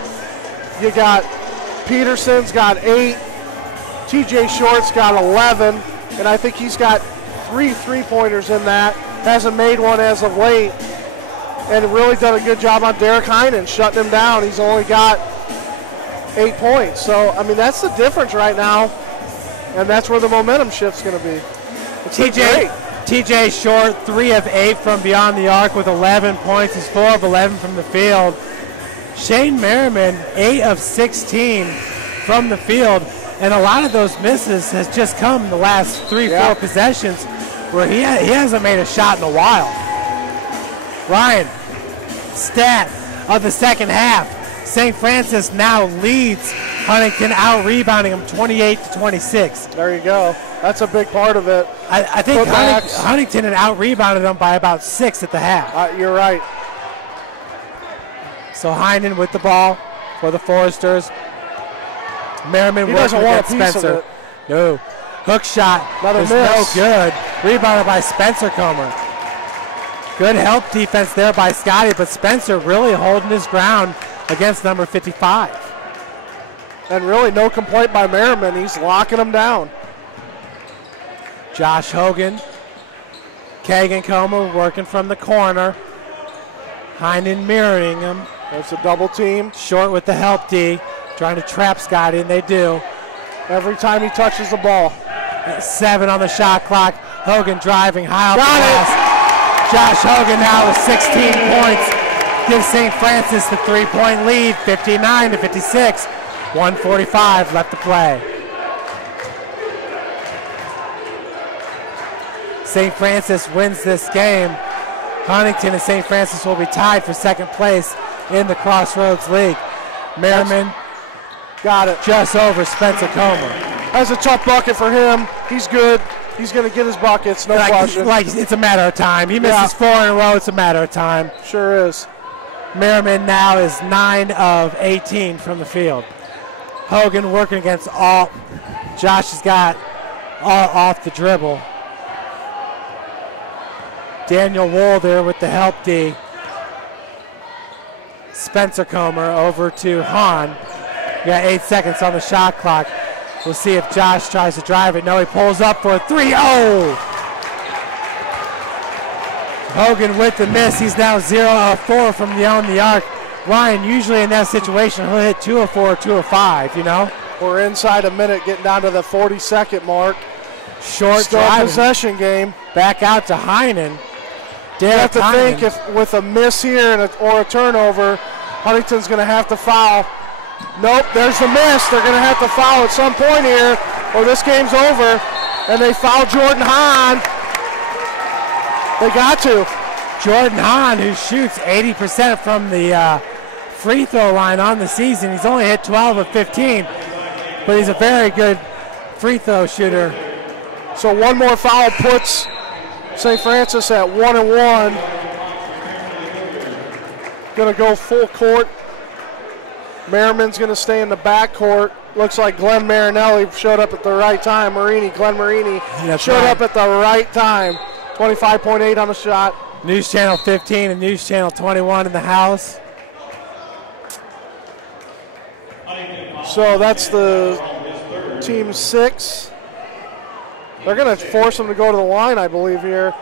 You got Peterson's got 8. TJ Short's got 11. And I think he's got 3 3-pointers in that. Hasn't made one as of late. And really done a good job on Derek Heinen, shutting him down. He's only got 8 points. So, I mean, that's the difference right now. And that's where the momentum shift's going to be. TJ Short, 3 of 8 from beyond the arc with 11 points. He's 4 of 11 from the field. Shane Merriman, 8 of 16 from the field. And a lot of those misses has just come in the last 3-4 possessions where he hasn't made a shot in a while. Ryan, stat of the second half. St. Francis now leads Huntington, out-rebounding them 28-26. There you go. That's a big part of it. I think Huntington had out-rebounded them by about 6 at the half. You're right. So Heinen with the ball for the Foresters. Merriman working against Spencer. No. Hook shot is no good. Rebounded by Spencer Comer. Good help defense there by Scotty, but Spencer really holding his ground against number 55. And really no complaint by Merriman. He's locking them down. Josh Hogan. Kagan Comer working from the corner. Heinen mirroring him. There's a double team. Short with the help D. Trying to trap Scotty, and they do. Every time he touches the ball. 7 on the shot clock. Hogan driving high off the glass. Josh Hogan now with 16 points. Gives St. Francis the 3-point lead, 59-56. 1:45 left to play. St. Francis wins this game. Huntington and St. Francis will be tied for second place in the Crossroads League. Merriman got it. Just over Spencer Comer. That's a tough bucket for him. He's good. He's going to get his buckets, no question. It's a matter of time. He misses 4 in a row. It's a matter of time. Sure is. Merriman now is 9 of 18 from the field. Hogan working against all. Josh has got all off the dribble. Daniel Wool there with the help D. Spencer Comer over to Hahn. We got 8 seconds on the shot clock. We'll see if Josh tries to drive it. No, he pulls up for a 3. Oh! Hogan with the miss. He's now 0 of 4 from beyond the arc. Ryan, usually in that situation, he'll hit 2 of 4, 2 of 5, you know? We're inside a minute, getting down to the 40-second mark. Short still possession game. Back out to Heinen. You have to think if with a miss here or a turnover, Huntington's going to have to foul. Nope, there's the miss. They're going to have to foul at some point here, or this game's over. And they foul Jordan Hahn. They got to. Jordan Hahn, who shoots 80% from the free throw line on the season. He's only hit 12 of 15, but he's a very good free throw shooter. So one more foul puts St. Francis at 1-1. Going to go full court. Merriman's going to stay in the back court. looks like Glenn Marinelli showed up at the right time. Glenn Marini showed up at the right time. 25.8 on the shot. News Channel 15 and News Channel 21 in the house. So that's the team 6. They're going to force them to go to the line, I believe, here.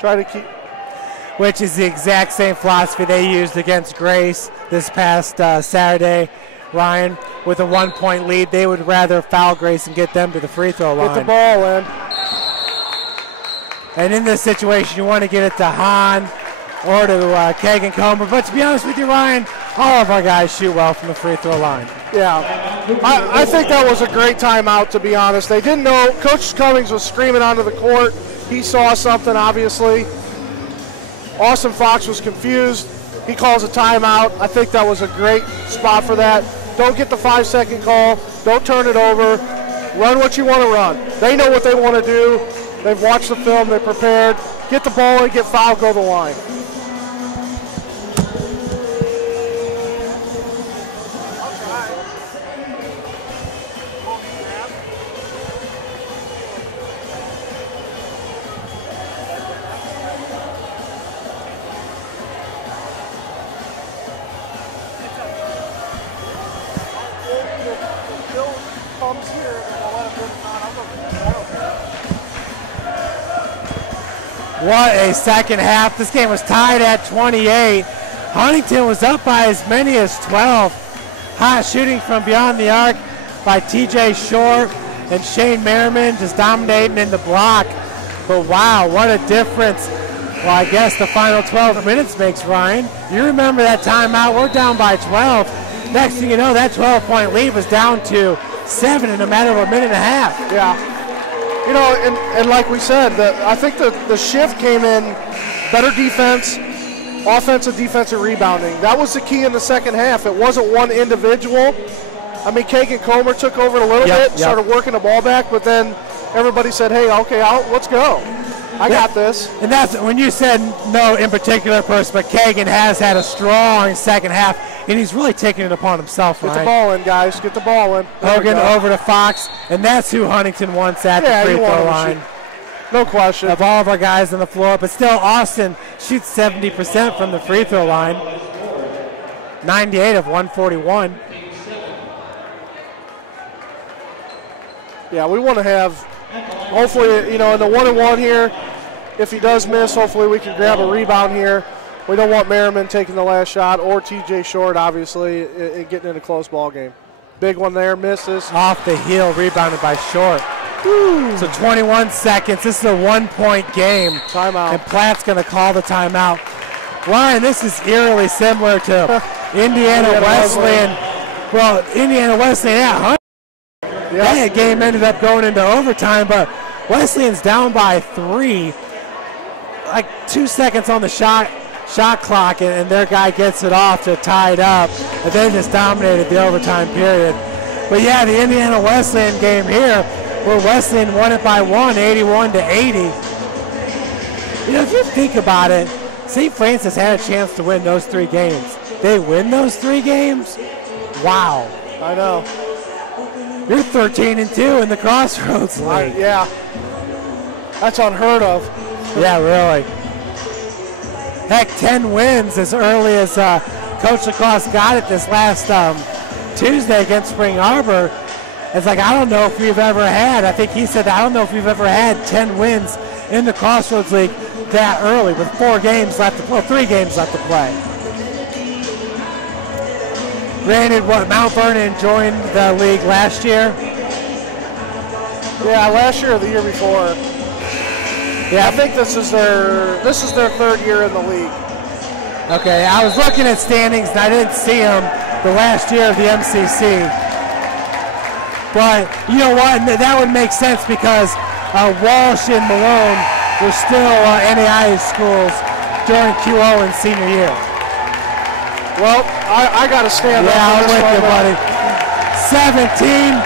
Try to keep. Which is the exact same philosophy they used against Grace this past Saturday. Ryan, with a 1-point lead, they would rather foul Grace and get them to the free throw line. Get the ball in. And in this situation, you want to get it to Hahn or to Kagan Comer. But to be honest with you, Ryan, all of our guys shoot well from the free throw line. Yeah, I think that was a great timeout, to be honest. They didn't know. Coach Cummings was screaming onto the court. He saw something, obviously. Austin Fox was confused. He calls a timeout. I think that was a great spot for that. Don't get the 5-second call. Don't turn it over. Run what you want to run. They know what they want to do. They've watched the film. They're prepared. Get the ball and get fouled, go to the line. What a second half. This game was tied at 28. Huntington was up by as many as 12. Hot shooting from beyond the arc by TJ Short and Shane Merriman just dominating in the block. But wow, what a difference. Well, I guess the final 12 minutes makes, Ryan. You remember that timeout, we're down by 12. Next thing you know, that 12-point lead was down to 7 in a matter of a minute and a half. Yeah. You know, and like we said, I think the shift came in better defense, offensive, defensive rebounding. That was the key in the second half. It wasn't one individual. I mean, Kagan Comer took over a little bit, started working the ball back, but then everybody said, hey, okay, let's go. I got this. And that's when you said no in particular person, but Kagan has had a strong second half, and he's really taking it upon himself. Get the ball in, guys. Get the ball in. Hogan over to Fox, and that's who Huntington wants at the free throw line. No question. Of all of our guys on the floor, but still Austin shoots 70% from the free throw line. 98 of 141. Yeah, we want to have, hopefully, you know, in the 1-and-1 here, if he does miss, hopefully we can grab a rebound here. We don't want Merriman taking the last shot or TJ Short, obviously, getting in a close ball game. Big one there, misses. Off the heel, rebounded by Short. Woo. So 21 seconds. This is a 1-point game. Timeout. And Platt's going to call the timeout. Ryan, this is eerily similar to Indiana Wesleyan. Well, Indiana Wesleyan, yeah. That game ended up going into overtime, but Wesleyan's down by 3. Like 2 seconds on the shot clock, and their guy gets it off to tie it up, and they just dominated the overtime period. But yeah, the Indiana Wesleyan game here, where Wesleyan won it by 1, 81 to 80. You know, if you think about it, St. Francis had a chance to win those 3 games. They win those 3 games? Wow. I know. You're 13-2 in the Crossroads League. Yeah. That's unheard of. Yeah, really. Heck, 10 wins as early as Coach Lacrosse got it this last Tuesday against Spring Arbor. It's like, I don't know if we've ever had, I think he said, I don't know if we've ever had 10 wins in the Crossroads League that early with 3 games left to play. Granted, Mount Vernon joined the league last year? Yeah, last year or the year before. Yeah, I think this is their 3rd year in the league. Okay, I was looking at standings and I didn't see them the last year of the MCC. But you know what? That would make sense because Walsh and Malone were still NAIA schools during QO and senior year. Well, I got to stand up. Yeah, I'm with you, buddy. 17.7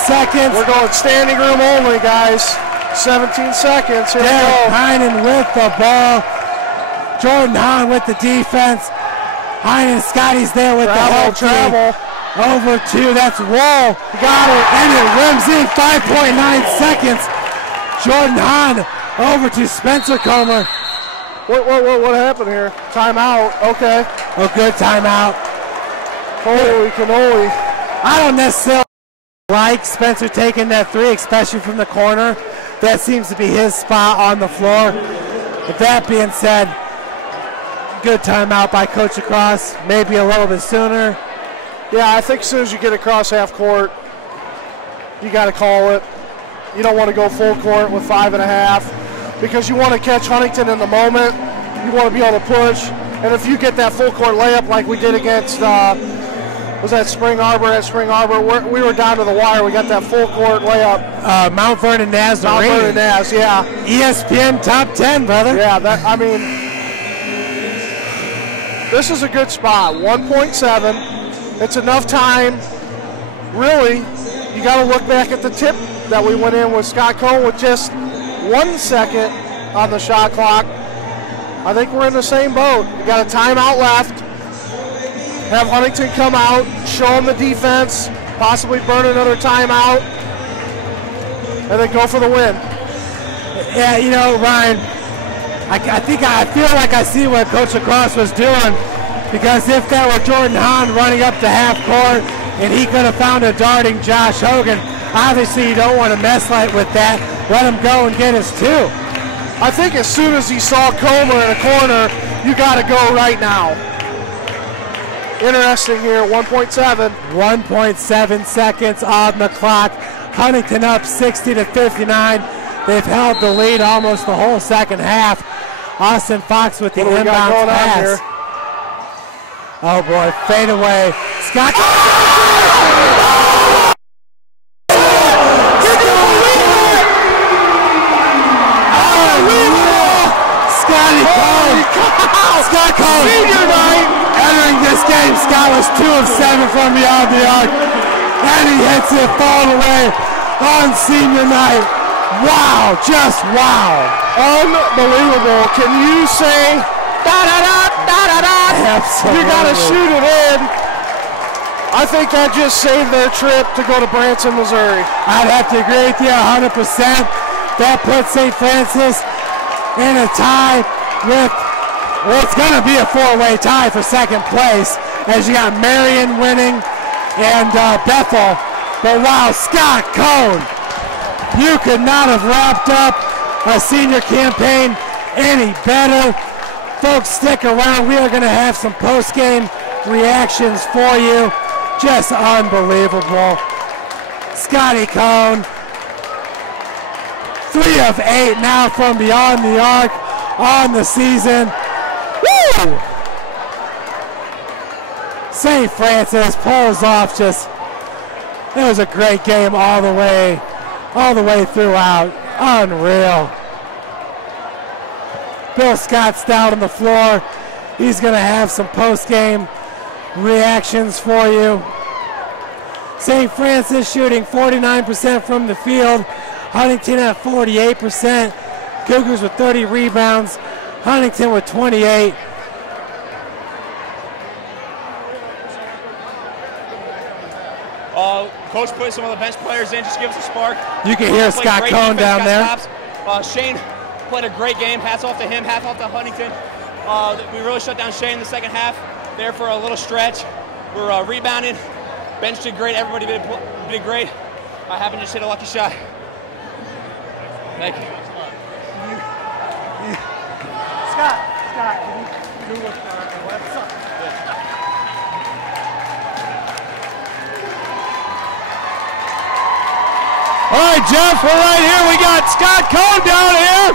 seconds. We're going standing room only, guys. 17 seconds. Here we go. Heinen with the ball. Jordan Hahn with the defense. Heinen, Scotty's there with the whole team. over to, that's Wall. Got it, and it rims in 5.9 seconds. Jordan Hahn over to Spencer Comer. What happened here? Timeout, okay. A good timeout. Holy cannoli. I don't necessarily like Spencer taking that three, especially from the corner. That seems to be his spot on the floor. With that being said, good timeout by Coach Across, maybe a little bit sooner. Yeah, I think as soon as you get across half court, you got to call it. You don't want to go full court with 5.5 because you want to catch Huntington in the moment. You want to be able to push. And if you get that full court layup like we did against, was that Spring Arbor? At Spring Arbor, we were down to the wire. We got that full court layup. Mount Vernon Naz. Mount Vernon Naz, yeah. ESPN top 10, brother. Yeah, I mean, this is a good spot. 1.7. It's enough time. Really, you got to look back at the tip that we went in with Scott Cohn with just 1 second on the shot clock. I think we're in the same boat. We got a timeout left. Have Huntington come out, show them the defense, possibly burn another timeout, and then go for the win. Yeah, you know, Ryan, I feel like I see what Coach Lacrosse was doing, because if that were Jordan Hahn running up to half court and he could have found a darting Josh Hogan, obviously you don't want to mess with that. Let him go and get his two. I think as soon as he saw Comer in a corner, you got to go right now. Interesting here, 1.7. 1.7 seconds on the clock. Huntington up 60-59. They've held the lead almost the whole second half. Austin Fox with the inbound pass. Oh boy, fade away. Scott. Scotty Cone. Scott Cone. Senior night. Entering this game, Scott was 2 of 7 from beyond the arc. And he hits it fall away on senior night. Wow, just wow. Unbelievable. Can you say da-da-da-da-da-da? Absolutely. You got to shoot it in. I think that just saved their trip to go to Branson, Missouri. I'd have to agree with you 100%. That puts St. Francis in a tie with, well, it's going to be a 4-way tie for second place, as you got Marian winning and Bethel. But wow, Scott Cone, you could not have wrapped up a senior campaign any better. Folks, stick around. We are going to have some post-game reactions for you. Just unbelievable. Scotty Cone, 3 of 8 now from beyond the arc on the season. Woo! St. Francis pulls off just, it was a great game all the way throughout. Unreal. Bill Scott's down on the floor. He's going to have some post-game reactions for you. St. Francis shooting 49% from the field. Huntington at 48%. Cougars with 30 rebounds. Huntington with 28. Coach put some of the bench players in, just give us a spark. You can hear Scott Cohn down there. Shane played a great game. Hats off to him, hats off to Huntington. We really shut down Shane in the second half. There for a little stretch. We're rebounding. Bench did great. Everybody did great. I happened to just hit a lucky shot. Thank you. Scott, can you do with our website? All right, Jeff, we're right here. We got Scott Cohn down here.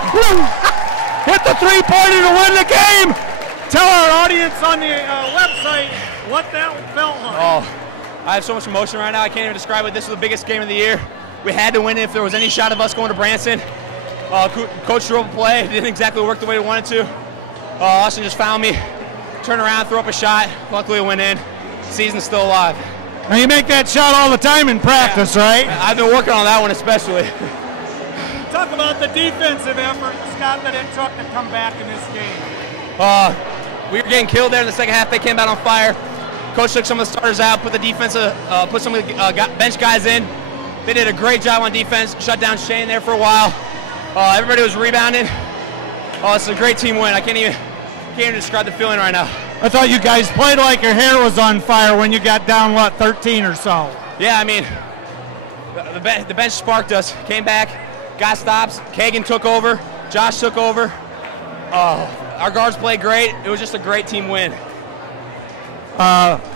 Hit the three-pointer to win the game. Tell our audience on the website what that felt like. Oh, I have so much emotion right now. I can't even describe it. This was the biggest game of the year. We had to win it if there was any shot of us going to Branson. Coach drove a play. It didn't exactly work the way we wanted to. Austin just found me. Turn around, throw up a shot. Luckily, it went in. Season's still alive. Now, you make that shot all the time in practice, right? I've been working on that one especially. Talk about the defensive effort, Scott, that it took to come back in this game. We were getting killed there in the second half. They came out on fire. Coach took some of the starters out, put some of the bench guys in. They did a great job on defense, shut down Shane there for a while. Everybody was rebounding. Oh, it's a great team win. I can't even describe the feeling right now. I thought you guys played like your hair was on fire when you got down, 13 or so? Yeah, I mean, the bench sparked us. Came back, got stops. Kagan took over. Josh took over. Our guards played great. It was just a great team win.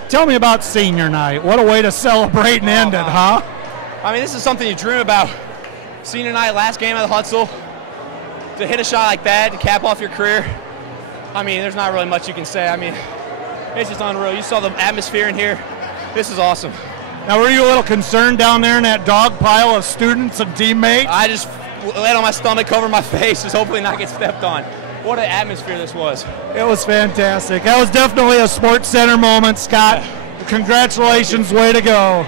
Tell me about senior night. What a way to celebrate and end it, huh? I mean, this is something you dream about. Senior night, last game of the Hutzel. To hit a shot like that, to cap off your career, I mean, there's not really much you can say. I mean, it's just unreal. You saw the atmosphere in here. This is awesome. Now, were you a little concerned down there in that dog pile of students and teammates? I just laid on my stomach, covered my face, just hopefully not get stepped on. What an atmosphere this was. It was fantastic. That was definitely a Sports Center moment, Scott. Yeah. Congratulations, way to go.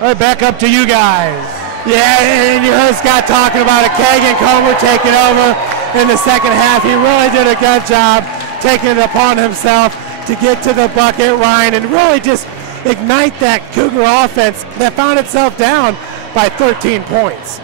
All right, back up to you guys. Yeah, and you heard Scott talking about it. Kagan Comer taking over in the second half. He really did a good job taking it upon himself to get to the bucket, Ryan, and really just ignite that Cougar offense that found itself down by 13 points.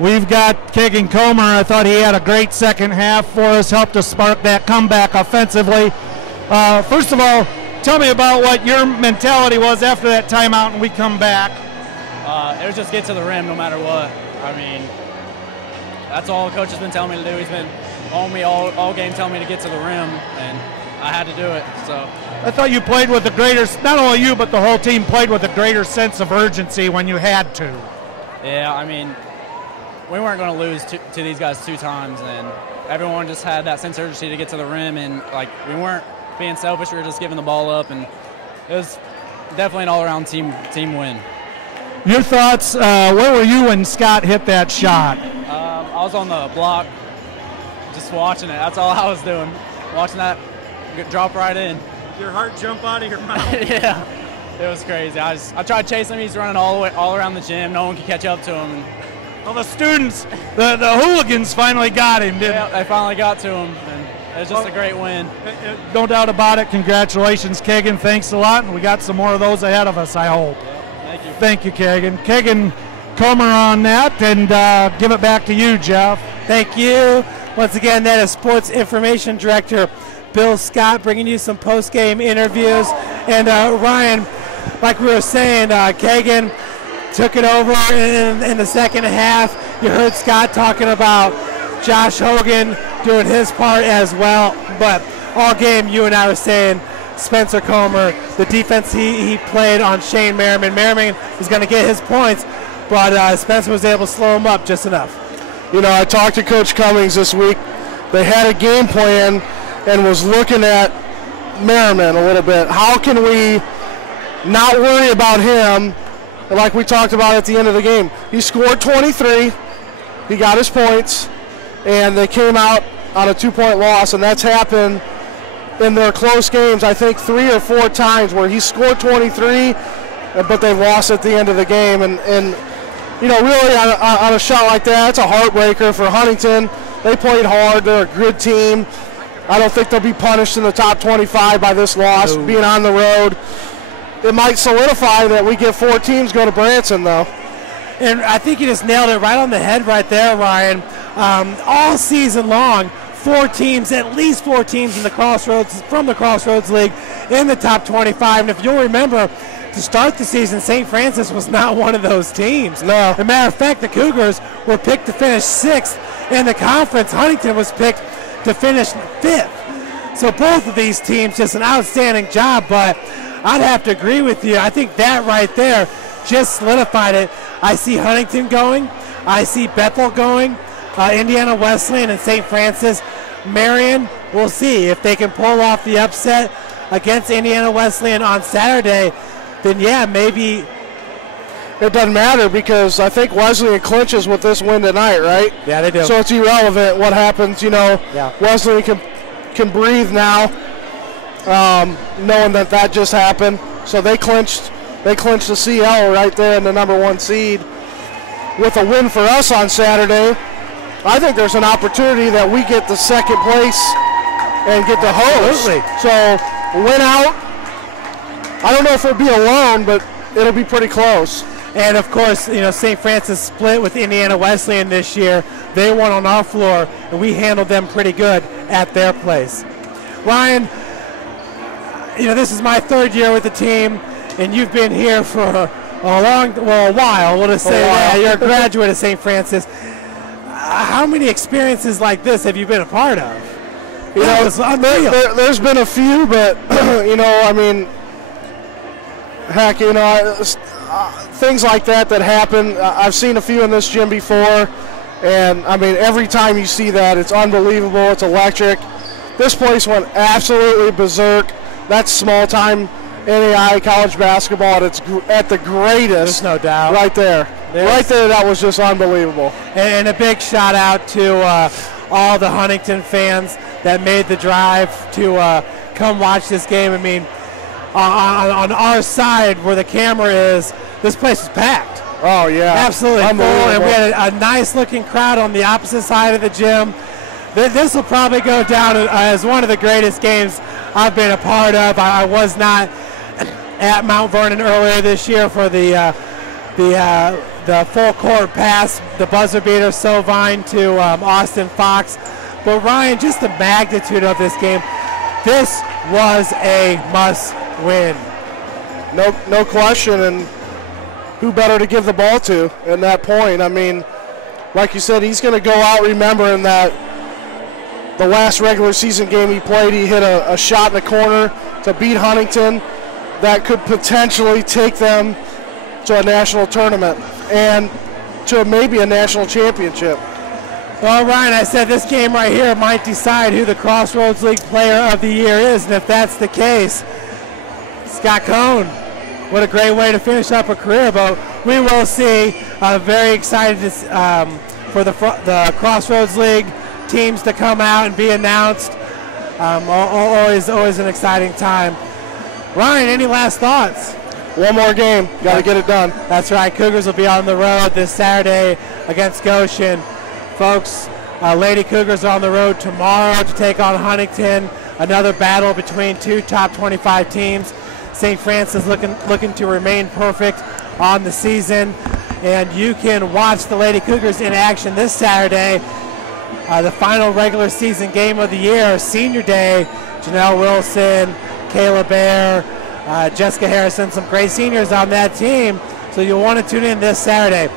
We've got Kagan Comer. I thought he had a great second half for us, helped us spark that comeback offensively. First of all, tell me about what your mentality was after that timeout and we come back. It was just get to the rim no matter what. I mean, that's all the coach has been telling me to do. He's been on me all game telling me to get to the rim, and I had to do it. So I thought you played with a greater, not only you, but the whole team played with a greater sense of urgency when you had to. Yeah, I mean, we weren't going to lose to these guys 2 times, and everyone just had that sense of urgency to get to the rim, and like we weren't being selfish, we were just giving the ball up, and it was definitely an all-around team win. Your thoughts, where were you when Scott hit that shot? I was on the block just watching it. That's all I was doing, watching that drop right in. Your heart jump out of your mouth. Yeah, it was crazy. I tried chasing him. He's running all around the gym. No one could catch up to him. Well, the students, the hooligans finally got him, didn't they? They finally got to him, and it was just a great win. No doubt about it. Congratulations, Kagan. Thanks a lot, and we got some more of those ahead of us, I hope. Thank you. Thank you, Kagan. Kagan Comer on that, and give it back to you, Jeff. Thank you. Once again, that is Sports Information Director Bill Scott bringing you some post-game interviews. And Ryan, like we were saying, Kagan took it over in the second half. You heard Scott talking about Josh Hogan doing his part as well. But all game, you and I were saying, Spencer Comer, the defense he played on Shane Merriman. Merriman was going to get his points, but Spencer was able to slow him up just enough. You know, I talked to Coach Cummings this week. They had a game plan and was looking at Merriman a little bit. How can we not worry about him? And like we talked about at the end of the game, he scored 23, he got his points, and they came out on a 2-point loss, and that's happened in their close games, I think 3 or 4 times where he scored 23, but they lost at the end of the game. And you know, really on a shot like that, it's a heartbreaker for Huntington. They played hard, they're a good team. I don't think they'll be punished in the top 25 by this loss, being on the road. It might solidify that we get 4 teams go to Branson, though. And I think you just nailed it right on the head right there, Ryan. All season long, 4 teams, at least 4 teams in the Crossroads, from the Crossroads League in the top 25. And if you'll remember, to start the season, St. Francis was not one of those teams. No. As a matter of fact, the Cougars were picked to finish 6th in the conference. Huntington was picked to finish 5th. So both of these teams, just an outstanding job, but I'd have to agree with you. I think that right there just solidified it. I see Huntington going. I see Bethel going. Indiana Wesleyan and St. Francis. Marian, we'll see if they can pull off the upset against Indiana Wesleyan on Saturday. Then, yeah, maybe. It doesn't matter because I think Wesleyan clinches with this win tonight, right? Yeah, they do. So it's irrelevant what happens. You know, yeah. Wesleyan can breathe now. knowing that just happened. So they clinched the CL right there in the #1 seed. With a win for us on Saturday, I think there's an opportunity that we get the second place and get the host. So win out. I don't know if it'll be alone, but it'll be pretty close. And of course, you know, St. Francis split with Indiana Wesleyan this year. They won on our floor, and we handled them pretty good at their place. Ryan, you know, this is my 3rd year with the team, and you've been here for a while. We'll just say that. You're a graduate of St. Francis. How many experiences like this have you been a part of? You know, it's unreal. There's been a few, but, you know, I mean, heck, you know, things like that happen. I've seen a few in this gym before, and, I mean, every time you see that, it's unbelievable. It's electric. This place went absolutely berserk. That's small-time NAIA college basketball at the greatest. There's no doubt. Right there. Right there, that was just unbelievable. And a big shout-out to all the Huntington fans that made the drive to come watch this game. I mean, on our side where the camera is, this place is packed. Oh, yeah. Absolutely full. And we had a nice-looking crowd on the opposite side of the gym. This will probably go down as one of the greatest games I've been a part of. I was not at Mount Vernon earlier this year for the full court pass, the buzzer beater Sovine to Austin Fox. But Ryan, just the magnitude of this game, this was a must-win. No question, and who better to give the ball to at that point? I mean, like you said, he's going to go out remembering that the last regular season game he played, he hit a shot in the corner to beat Huntington that could potentially take them to a national tournament and to maybe a national championship. Well, Ryan, I said this game right here might decide who the Crossroads League Player of the Year is, and if that's the case, Scott Cohn. What a great way to finish up a career, but we will see. Very excited for the Crossroads League teams to come out and be announced. Always an exciting time. Ryan, any last thoughts? One more game. Got to get it done. That's right. Cougars will be on the road this Saturday against Goshen. Folks, Lady Cougars are on the road tomorrow to take on Huntington. Another battle between two top 25 teams. St. Francis looking to remain perfect on the season. And you can watch the Lady Cougars in action this Saturday. The final regular season game of the year, Senior Day. Janelle Wilson, Kayla Bear, Jessica Harrison, some great seniors on that team. So you'll want to tune in this Saturday.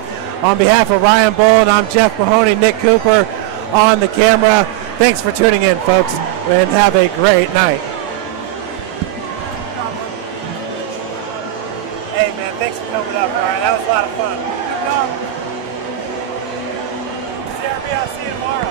On behalf of Ryan Boland, I'm Jeff Mahoney, Nick Cooper on the camera. Thanks for tuning in, folks, and have a great night. Hey, man, thanks for coming up, Ryan. That was a lot of fun. Good job. CRB, I'll see you tomorrow.